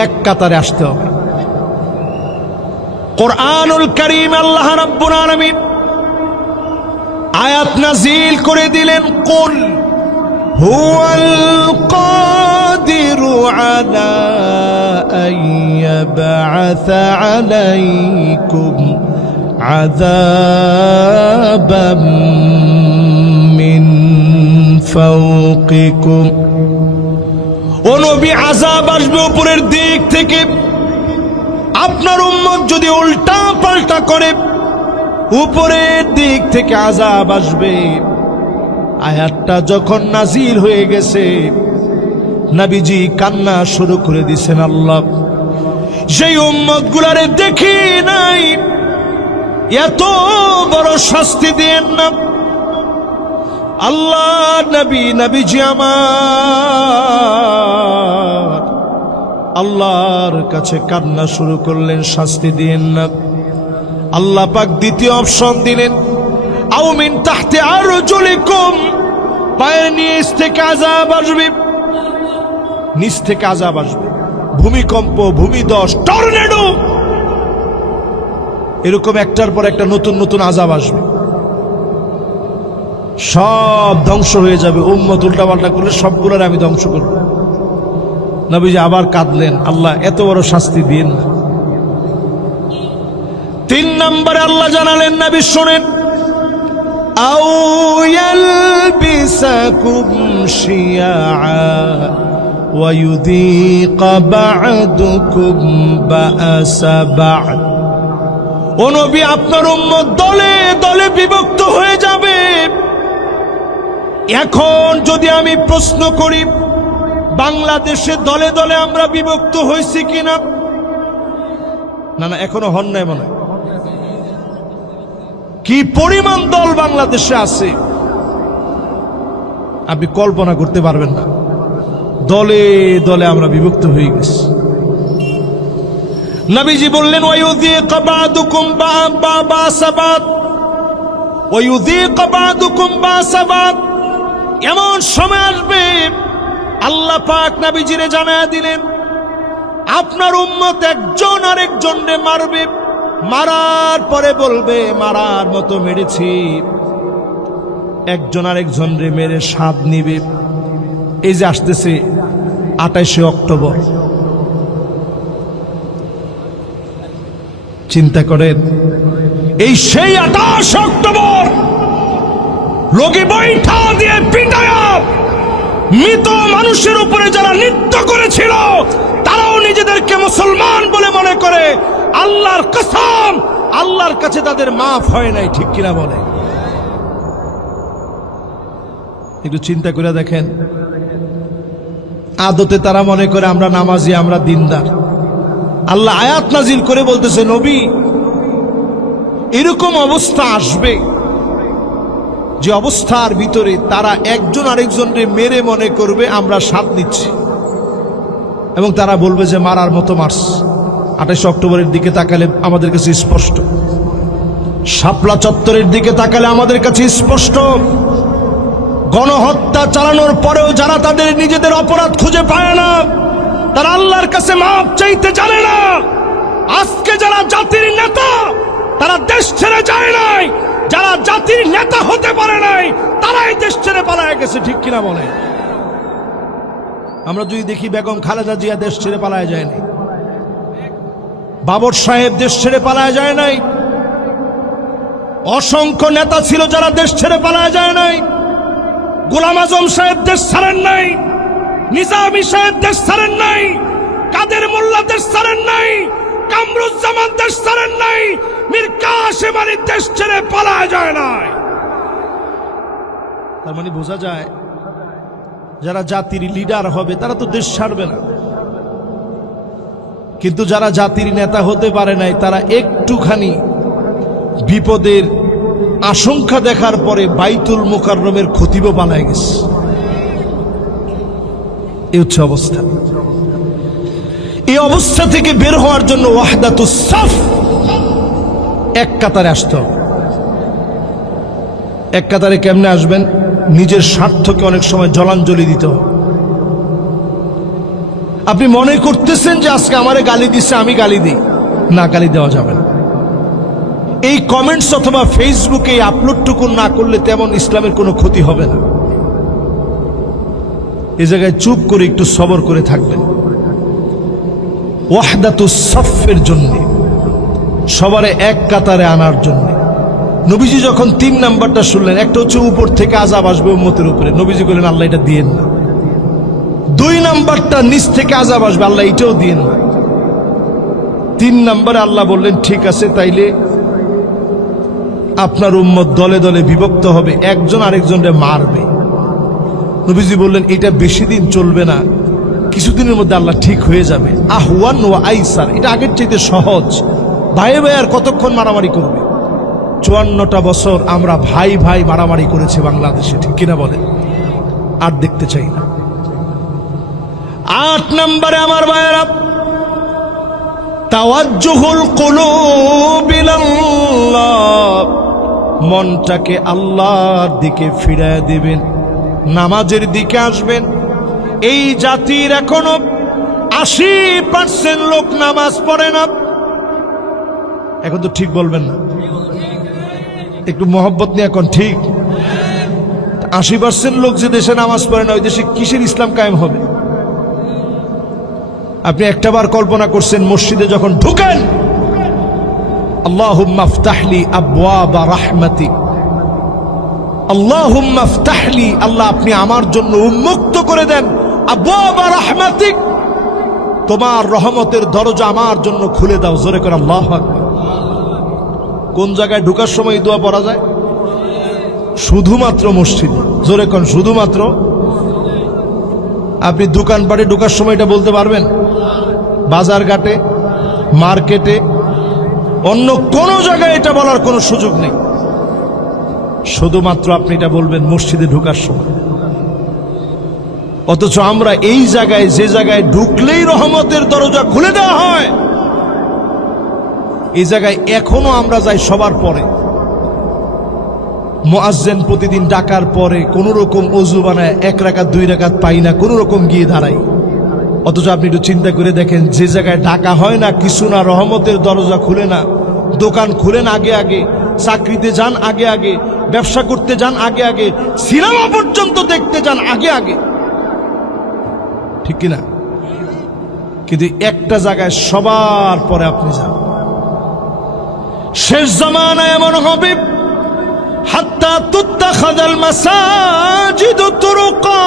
এক কাতারে আসতে হবে। কোরআনুল কারীম আল্লাহ রাব্বুল আলামিন আয়াত নাযিল করে দিলেন, কুল হুয়াল কাদিরু আলা আন ইয়াবআসা আলাইকুম আযাবাম মিন ফাওকিকুম। ও নবী, আযাব আসবে উপরের দিক থেকে। আপনার উম্মত যদি উল্টা পাল্টা করে, উপরের দিক থেকে আযাব আসবে। আয়াতটা যখন নাজিল হয়ে গেছে, নবীজি কান্না শুরু করে দিয়েছেন, আল্লাহ সেই উম্মত গুলারে দেখি নাই, এত বড় শাস্তি দেন না। আল্লাহ নবীজি আমার আল্লাহর কাছে কান্না শুরু করলেন, শাস্তি দিয়েন না। আল্লাহ পাক দ্বিতীয় অপশন দিলেন, আও মিন তাহতি আরজুলিকুম, পায়ের নিচ থেকে আযাব আসবে। নিচ থেকে আযাব আসবে, ভূমিকম্প, ভূমিধস, টর্নেডো, এরকম একটার পর একটা নতুন নতুন আযাব আসবে। সব ধ্বংস হয়ে যাবে। উম্মত উল্টাপাল্টা করলে সবগুলোর আমি ধ্বংস করব। নবীজি আবার কাঁদলেন, আল্লাহ এত বড় শাস্তি দিন না। 3 নম্বরে আল্লাহ জানালেন, নবী শুনেন, আও ইয়ালবিসাকুম শিয়া ওয়া ইউযীকা বা'দুকুম বা'সা বা'দ। ও নবী, আপনার উম্মত দলে দলে বিভক্ত হয়ে যাবে। এখন যদি আমি প্রশ্ন করি, বাংলাদেশে দলে দলে আমরা বিভক্ত হয়েছি কিনা? না না, এখনো হন নাই মনে হয়। কি পরিমাণ দল বাংলাদেশে আছে আপনি কল্পনা করতে পারবেন না। দলে দলে আমরা বিভক্ত হয়ে গেছি। নবীজি বললেন, ওয়ায়ুযীকা বা'দুকুম বা'সা বা'দ, ওয়ায়ুযীকা বা'দুকুম বা'সা বা'দ। এমন সময় আসবে, আল্লাহ পাক নবীজিরে জানায়া দিলেন, আপনার উম্মত একজন আরেকজনকে মারবে। মারার পরে বলবে, মারার মতো মেরেছি। একজন আরেকজনরে মেরে স্বাদ নিবে। এই যে আসতেছে 28শে অক্টোবর, চিন্তা করেন, এই সেই 28 অক্টোবর লোকে বৈঠা দিয়ে পিটায়া মৃত মানুষের উপরে যারা নৃত্য করেছিল, তারাও নিজেদেরকে মুসলমান বলে মনে করে। আল্লাহর কসম, আল্লাহর কাছে তাদের মাফ হয় নাই। ঠিক কিনা বলে? একটু চিন্তা করে দেখেন, আদতে তারা মনে করে আমরা নামাজি, আমরা দিনদার। আল্লাহ আয়াত নাজিল করে বলতেছে, নবী এরকম অবস্থা আসবে যে অবস্থার ভিতরে তারা একজন আরেকজনকে মেরে মনে করবে আমরা সাথ নিচ্ছি, এবং তারা বলবে যে মারার মতো মার্স। 28 অক্টোবরের দিকে তাকালে আমাদের কাছে স্পষ্ট, শাপলা চত্বরের দিকে তাকালে আমাদের কাছে স্পষ্ট, গণহত্যা চালানোর পরেও যারা তাদের নিজেদের অপরাধ খুঁজে পায় না, তারা আল্লাহর কাছে মাপ চাইতে জানে না। আজকে যারা জাতির নেতা তারা দেশ ছেড়ে যায় নাই, যারা জাতির নেতা হতে পারে নাই তারাই দেশ ছেড়ে পালায় গেছে। ঠিক কিনা বলে? আমরা যদি দেখি বেগম খালেদা জিয়া দেশ ছেড়ে পালায় যায় নাই, বাবর সাহেব দেশ ছেড়ে পালায় যায় নাই, অসংখ্য নেতা ছিল যারা দেশ ছেড়ে পালায় যায় নাই। গোলাম আজম সাহেব দেশ ছাড়েন নাই, নিজামী সাহেব দেশ ছাড়েন নাই, কাদের মোল্লা দেশ ছাড়েন নাই, কামরুজ্জামান দেশ ছাড়েন নাই, মীর কাসেম আলী দেশ ছেড়ে পালায় যায় নাই। তার মানে বোঝা যায় যারা জাতির লিডার হবে তারা তো দেশ ছাড়বে না, কিন্তু যারা জাতির নেতা হতে পারে নাই তারা একটুখানি বিপদের আশঙ্কা দেখার পরে বাইতুল মুকাররমের খতিবও পালায় গেছে। এই হচ্ছে অবস্থা। এই অবস্থা থেকে বের হওয়ার জন্য ওয়াহদাতুস সাফ, এক কাতারে আসতে হবে। এক কাতারে কেমনে আসবেন? নিজের স্বার্থকে অনেক সময় জলাঞ্জলি দিতে হবে। আপনি মনে করতেছেন যে আজকে আমারে গালি দিচ্ছে, আমি গালি দিই না, গালি দেওয়া যাবে না। এই কমেন্টস অথবা ফেসবুকে এই আপলোডটুকু না করলে তেমন ইসলামের কোনো ক্ষতি হবে না। এই জায়গায় চুপ করে একটু সবর করে থাকবেন। ওয়াহদাতুস সাফের জন্য, সবারে এক কাতারে আনার জন্য। নবীজি যখন 3 নাম্বারটা শুনলেন, একটা হচ্ছে উপর থেকে আযাব আসবে উম্মতের উপরে, নবীজি বললেন আল্লাহ এটা দিয়েন না। 2 নাম্বারটা নিচ থেকে আযাব আসবে, আল্লাহ এটাও দিয়েন না। 3 নাম্বারে আল্লাহ বললেন ঠিক আছে, তাইলে আপনার উম্মত দলে দলে বিভক্ত হবে, একজন আরেকজনকে মারবে। নবীজি বললেন এটা বেশি দিন চলবে না, কিছুদিনের মধ্যে আল্লাহ ঠিক হয়ে যাবে। আহওয়ান ওয়া আইসার, এটা আগের চাইতে সহজ। ভাই ভাই আর কতক্ষণ মারামারি করবে? 54টা বছর আমরা ভাই ভাই মারামারি করেছি বাংলাদেশে, ঠিক কিনা বলেন? আর দেখতে চাই না। 8 নম্বরে আমার ভাইয়েরা, তাওয়াজ্জুহুল কুলুব ইলাল্লাহ, মনটাকে আল্লাহর দিকে ফিরায় দিবেন, নামাজের দিকে আসবেন। এই জাতির এখনো 80% লোক নামাজ পড়ে না। এখন তো ঠিক বলবেন না, একটু মহব্বত নিয়ে এখন ঠিক। 80% লোক যে দেশে নামাজ পড়ে না, ওই দেশে কিসের ইসলাম কায়েম হবে? আপনি একটাবার কল্পনা করছেন মসজিদে যখন ঢুকেন, আল্লাহুম্মা ইফতাহলি আবওয়াবা রাহমাতিক, আল্লাহুম্মা ইফতাহলি, আল্লাহ আপনি আমার জন্য উন্মুক্ত করে দেন আবওয়াবা রাহমাতিক, তোমার রহমতের দরজা আমার জন্য খুলে দাও। জোরে করে আল্লাহু আকবার। কোন জায়গায় ঢোকার সময় দোয়া পড়া যায়? শুধুমাত্র মসজিদে। জোরে কোন? শুধুমাত্র। আপনি দোকানপাটে ঢোকার সময় এটা বলতে পারবেন? বাজার ঘাটে, মার্কেটে, অন্য কোন জায়গায় এটা বলার কোনো সুযোগ নেই। শুধুমাত্র আপনি এটা বলবেন মসজিদে ঢোকার সময়। অথচ আমরা এই জায়গায়, যে জায়গায় ঢুকলেই রহমতের দরজা খুলে দেওয়া হয়, এই জায়গায় এখনো আমরা যাই সবার পরে। মুয়াজ্জিন প্রতিদিন ডাকার পরে কোন রকম ওযু বানায় 1 রাকাত 2 রাকাত পাই না, কোন রকম গিয়ে দাঁড়াই। অথচ আপনি একটু চিন্তা করে দেখেন, যে জায়গায় ডাকা হয় না, কিছু না, রহমতের দরজা খুলে না, দোকান খুলেন আগে আগে, চাকরিতে যান আগে আগে, ব্যবসা করতে যান আগে আগে, সিনেমা পর্যন্ত দেখতে যান আগে আগে, ঠিক কিনা? কিন্তু একটা জায়গায় সবার পরে আপনি যান। শেষ জামানায় এমন হবে, হাত্তা তুত্তাখাযাল মাসাজিদু তুরুকা,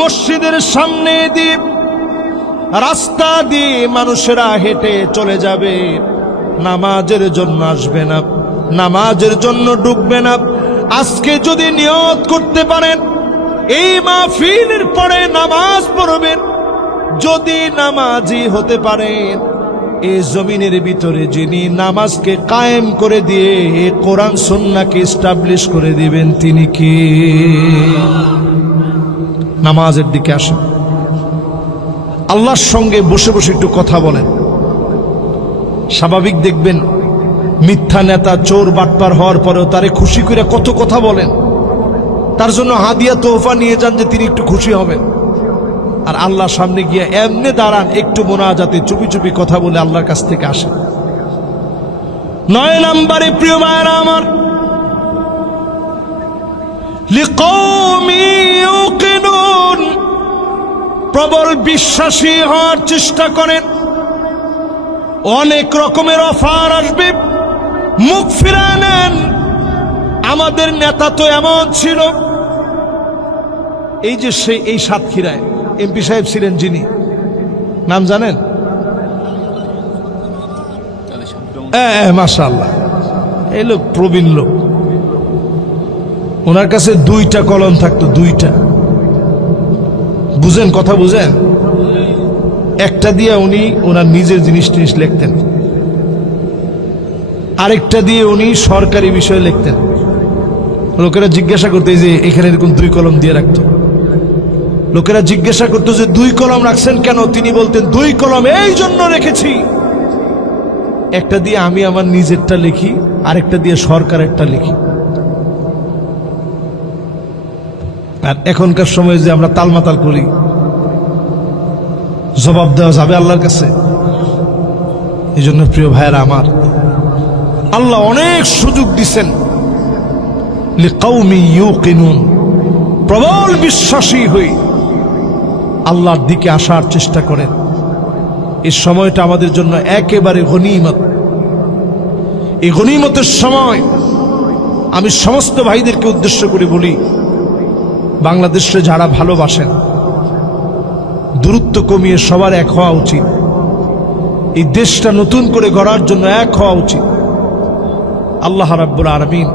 মসজিদের সামনে দিয়ে, রাস্তা দিয়ে মানুষেরা হেঁটে চলে যাবে, নামাজের জন্য আসবে না, নামাজের জন্য ঢুকবে না। আজকে যদি নিয়ত করতে পারেন এই মাহফিলের পরে নামাজ পড়বেন, যদি নামাজি হতে পারেন, এই জমিনের ভিতরে যিনি নামাজকে কায়েম করে দিয়ে কোরআন সুন্নাহকে এস্টাবলিশ করে দিবেন তিনি কে? নামাজের দিকে আসেন, আল্লাহর সঙ্গে বসে বসে একটু কথা বলেন। স্বাভাবিক দেখবেন মিথ্যা নেতা চোর বাটপার হওয়ার পরেও তারে খুশি করে কত কথা বলেন, তার জন্য হাদিয়া তোহফা নিয়ে যান যে তিনি একটু খুশি হবেন। আর আল্লাহর সামনে গিয়ে এমনি দাঁড়ান, একটু মোনাজাতে চুপি চুপি কথা বলে আল্লাহর কাছ থেকে আসেন। 9 নম্বরে প্রিয় ভাইরা আমার, লিকৌমি ইউকিনুন, প্রবল বিশ্বাসী হওয়ার চেষ্টা করেন। অনেক রকমের অফার আসবে, মুখ ফিরিয়ে নেন। আমাদের নেতা তো এমন ছিল, এই যে সেই এই সাতক্ষীরায় এমপি সাহেব ছিলেন, যিনি নাম জানেন? মাশাআল্লাহ, এই লোক প্রবীণ লোক। ওনার কাছে 2টা কলম থাকতো, 2টা। বুঝেন, কথা বুঝেন? একটা দিয়ে উনি ওনার নিজের জিনিস টিনিস লিখতেন, আরেকটা দিয়ে উনি সরকারি বিষয় লিখতেন। লোকেরা জিজ্ঞাসা করতে যে এখানে এরকম 2 কলম দিয়ে রাখতো। লোকেরা জিজ্ঞাসা করতো যে 2 কলম রাখছেন কেন? তিনি বলতেন 2 কলম এই জন্য রেখেছি, একটা দিয়ে আমি আমার নিজেরটা লিখি, আরেকটা দিয়ে সরকারেরটা লিখি। আর এখনকার সময় যে আমরা তালমাতাল করি, জবাব দেওয়া যাবে আল্লাহর কাছে? এই জন্য প্রিয় ভাইয়েরা আমার, আল্লাহ অনেক সুযোগ দিচ্ছেন। লিকাউমি ইউকিনুন, প্রবল বিশ্বাসী হই আল্লাহর দিকে আসার চেষ্টা করেন। এই সময়টা আমাদের জন্য একেবারে গনিমত। এই গনিমতের সময় আমি সমস্ত ভাইদেরকে উদ্দেশ্য করে বলি, বাংলাদেশে যারা ভালোবাসেন, দূরত্ব কমিয়ে সবার এক হওয়া উচিত। এই দেশটা নতুন করে গড়ার জন্য এক হওয়া উচিত। আল্লাহ রাব্বুল আলামিন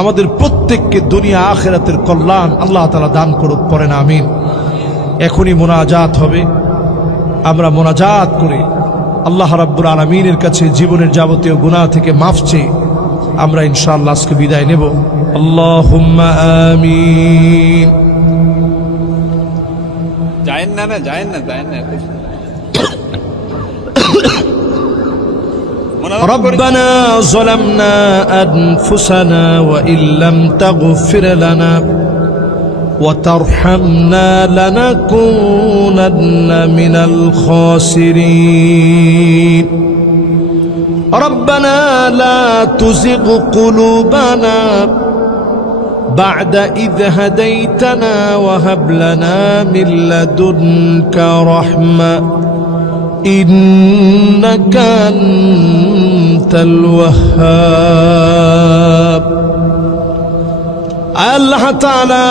আমাদের প্রত্যেককে দুনিয়া আখিরাতের কল্যাণ আল্লাহ তাআলা দান করুক, পড়েন আমিন। এখনই মোনাজাত হবে, আমরা মোনাজাত করে আল্লাহ রাব্বুল আলামিনের কাছে জীবনের যাবতীয় গুনাহ থেকে মাফ চেয়ে আমরা ইনশাআল্লাহ আজকে বিদায় নেব। আল্লাহুম্মা আমিন। जायन ना ربنا ظلمنا أنفسنا وإن لم تغفر لنا وترحمنا لنكونن من الخاسرين ربنا لا تزغ قلوبنا بعد إذ هديتنا وهب لنا من لدنك رحمة إنك أنت الوهاب। আল্লাহ তাআলা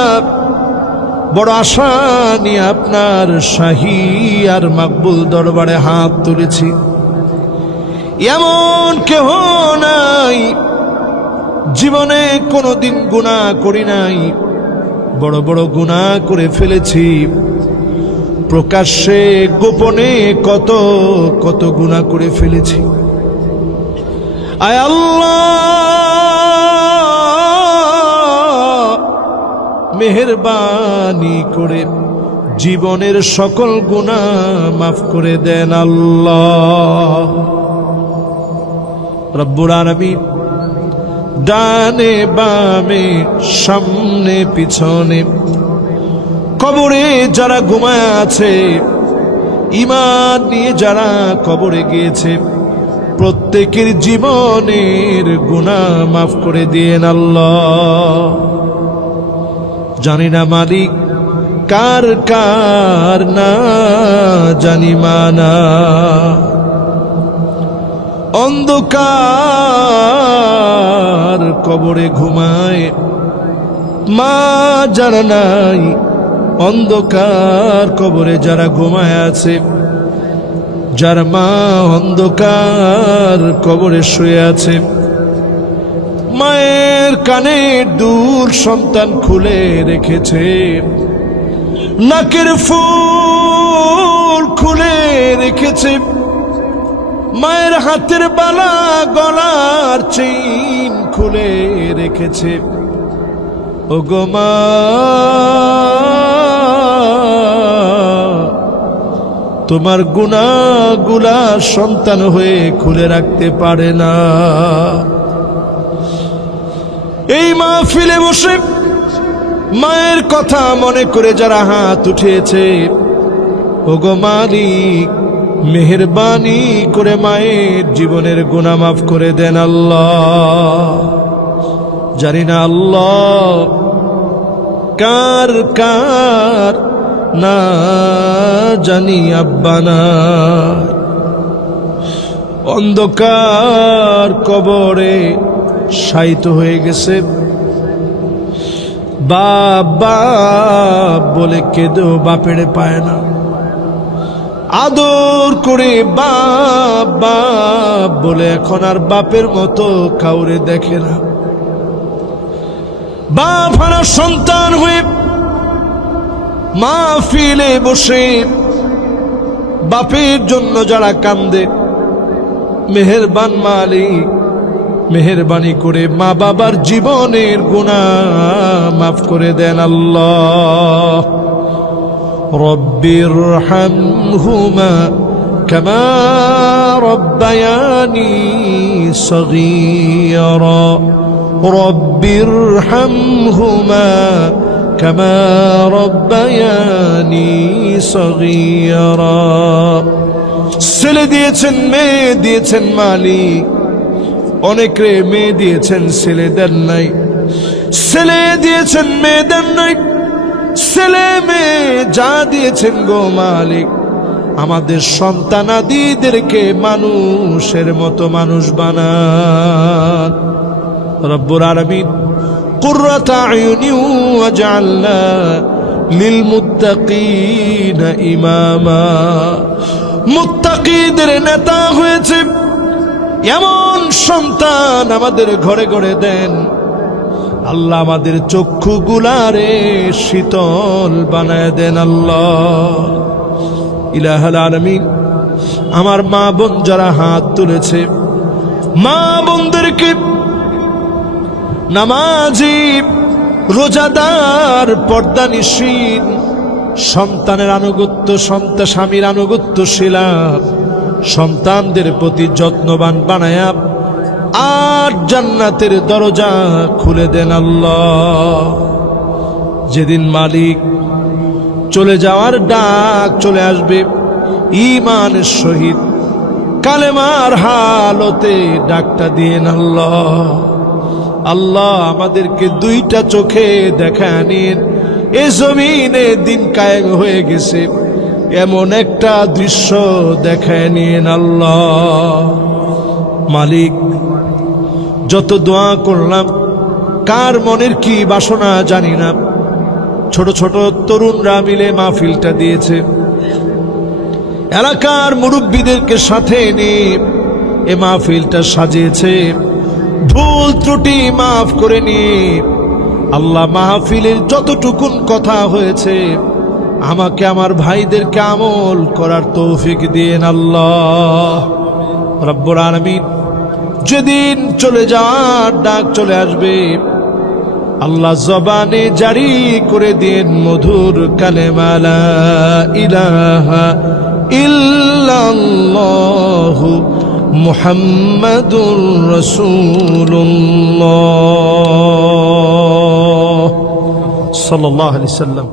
বড় আশা নিয়ে আপনার শাহী আর মাকবুল দরবারে হাত তুলেছি। এমন কেহ নাই জীবনে কোনোদিন গুনাহ করি নাই, বড় বড় গুনাহ করে ফেলেছি। প্রকাশ্যে গোপনে কত কত গুনাহ করে ফেলেছি। আয় আল্লাহ, মেহেরবানি করে জীবনের সকল গুনাহ মাফ করে দেন আল্লাহ রব্বুল আলামিন। ডানে বামে সামনে পিছনে কবরে যারা ঘুমায় আছে, ঈমান নিয়ে যারা কবরে গিয়েছে, প্রত্যেকের জীবনের গুনাহ মাফ করে দিয়েন আল্লাহ। জানি না মালিক কার কার না জানি মানা, অন্ধকার কবরে ঘুমায় মা যারা নাই, অন্ধকার কবরে যারা ঘুমায় আছে, যার মা অন্ধকার কবরে শুয়ে আছে, মায়ের মায়ের কানের দুল সন্তান খুলে রেখেছে, নাকের ফুল খুলে রেখেছে, মায়ের হাতের বালা গলার চেইন খুলে রেখেছে। ওগো মা, তোমার গুনাহগুলা সন্তান হয়ে খুলে রাখতে পারে না। এই মাহফিলে বসে মায়ের কথা মনে করে যারা হাত উঠিয়েছে, ওগো মালিক, মেহেরবানি করে মায়ের জীবনের গুনাহ মাফ করে দেন আল্লাহ। জানি না আল্লাহ কার কার না জানি আব্বা না, অন্ধকার কবরে শায়িত হয়ে গেছে। বাপ বাপ বলে কেঁদেও বাপেরে পায় না, আদর করে বাপ বাপ বলে এখন আর বাপের মতো কাউরে দেখে না। বাপ হারা সন্তান হয়ে মাহফিলে বসে বাপের জন্য যারা কান্দে, মেহেরবান মালিক মেহেরবানি করে মা বাবার জীবনের গুনাহ মাফ করে দেন আল্লাহ। রব্বিরহামহুমা কামা রব্বায়ানি সগীরা, রব্বিরহামহুমা কামা রব্বায়ানি সগীরা। ছেলে দিয়েছেন, মেয়ে দিয়েছেন মালিক, অনেকে মেয়ে দিয়েছেন ছেলে দেন নাই, ছেলে দিয়েছেন মেয়ে দেন নাই, ছেলে মেয়ে যা দিয়েছেন গো মালিক, আমাদের সন্তানাদিদেরকে মানুষের মতো মানুষ বানান। রব্বুল আলামিন কুররাতা আয়ুনি ওয়াজআলনা লিল মুত্তাকিনা ইমামা। মুত্তাকিদের নেতা হয়েছে এমন সন্তান আমাদের ঘরে ঘরে দেন আল্লাহ। আমাদের চক্ষু গুলারে শীতল বানায় দেন আল্লাহ। ইলাহুল আলামিন, আমার মা বোন যারা হাত তুলেছে, মা বোনদেরকে নামাজি, রোজাদার, পর্দানিশীন, সন্তানের আনুগত্য, স্বামীর আনুগত্যশীলা, সন্তানদের প্রতি যত্নবান বানায়া আর জান্নাতের দরজা খুলে দেন আল্লাহ। যেদিন মালিক চলে যাওয়ার ডাক চলে আসবে, ঈমানের সহিত কালেমার হালতে ডাকটা দিয়েন আল্লাহ। আল্লাহ আমাদেরকে দুইটা চোখে দেখা নিন। এ জমিনে দিন কায়েম হয়ে গেছে এমন একটা দৃশ্য দেখায় নিন আল্লাহ। মালিক, যত দোয়া করলাম, কার মনের কি বাসনা জানি না, ছোট ছোট তরুণরা মিলে মাহফিলটা দিয়েছে, এলাকার মুরব্বীদেরকে সাথে নিয়ে এ মাহফিলটা সাজিয়েছে। ভুল ত্রুটি মাফ করে নিয়ে আল্লাহ মাহফিলের যতটুকুন কথা হয়েছে আমাকে আমার ভাইদেরকে আমল করার তৌফিক দিয়েন আল্লাহ। রব্বুল আলামিন, যেদিন চলে যাওয়ার ডাক চলে আসবে আল্লাহ জবানে জারি করে দিন মধুর কালেমা লা ইলাহা ইল্লাল্লাহু মুহাম্মাদুর রাসূলুল্লাহ সাল্লাল্লাহু আলাইহি ওয়াসাল্লাম।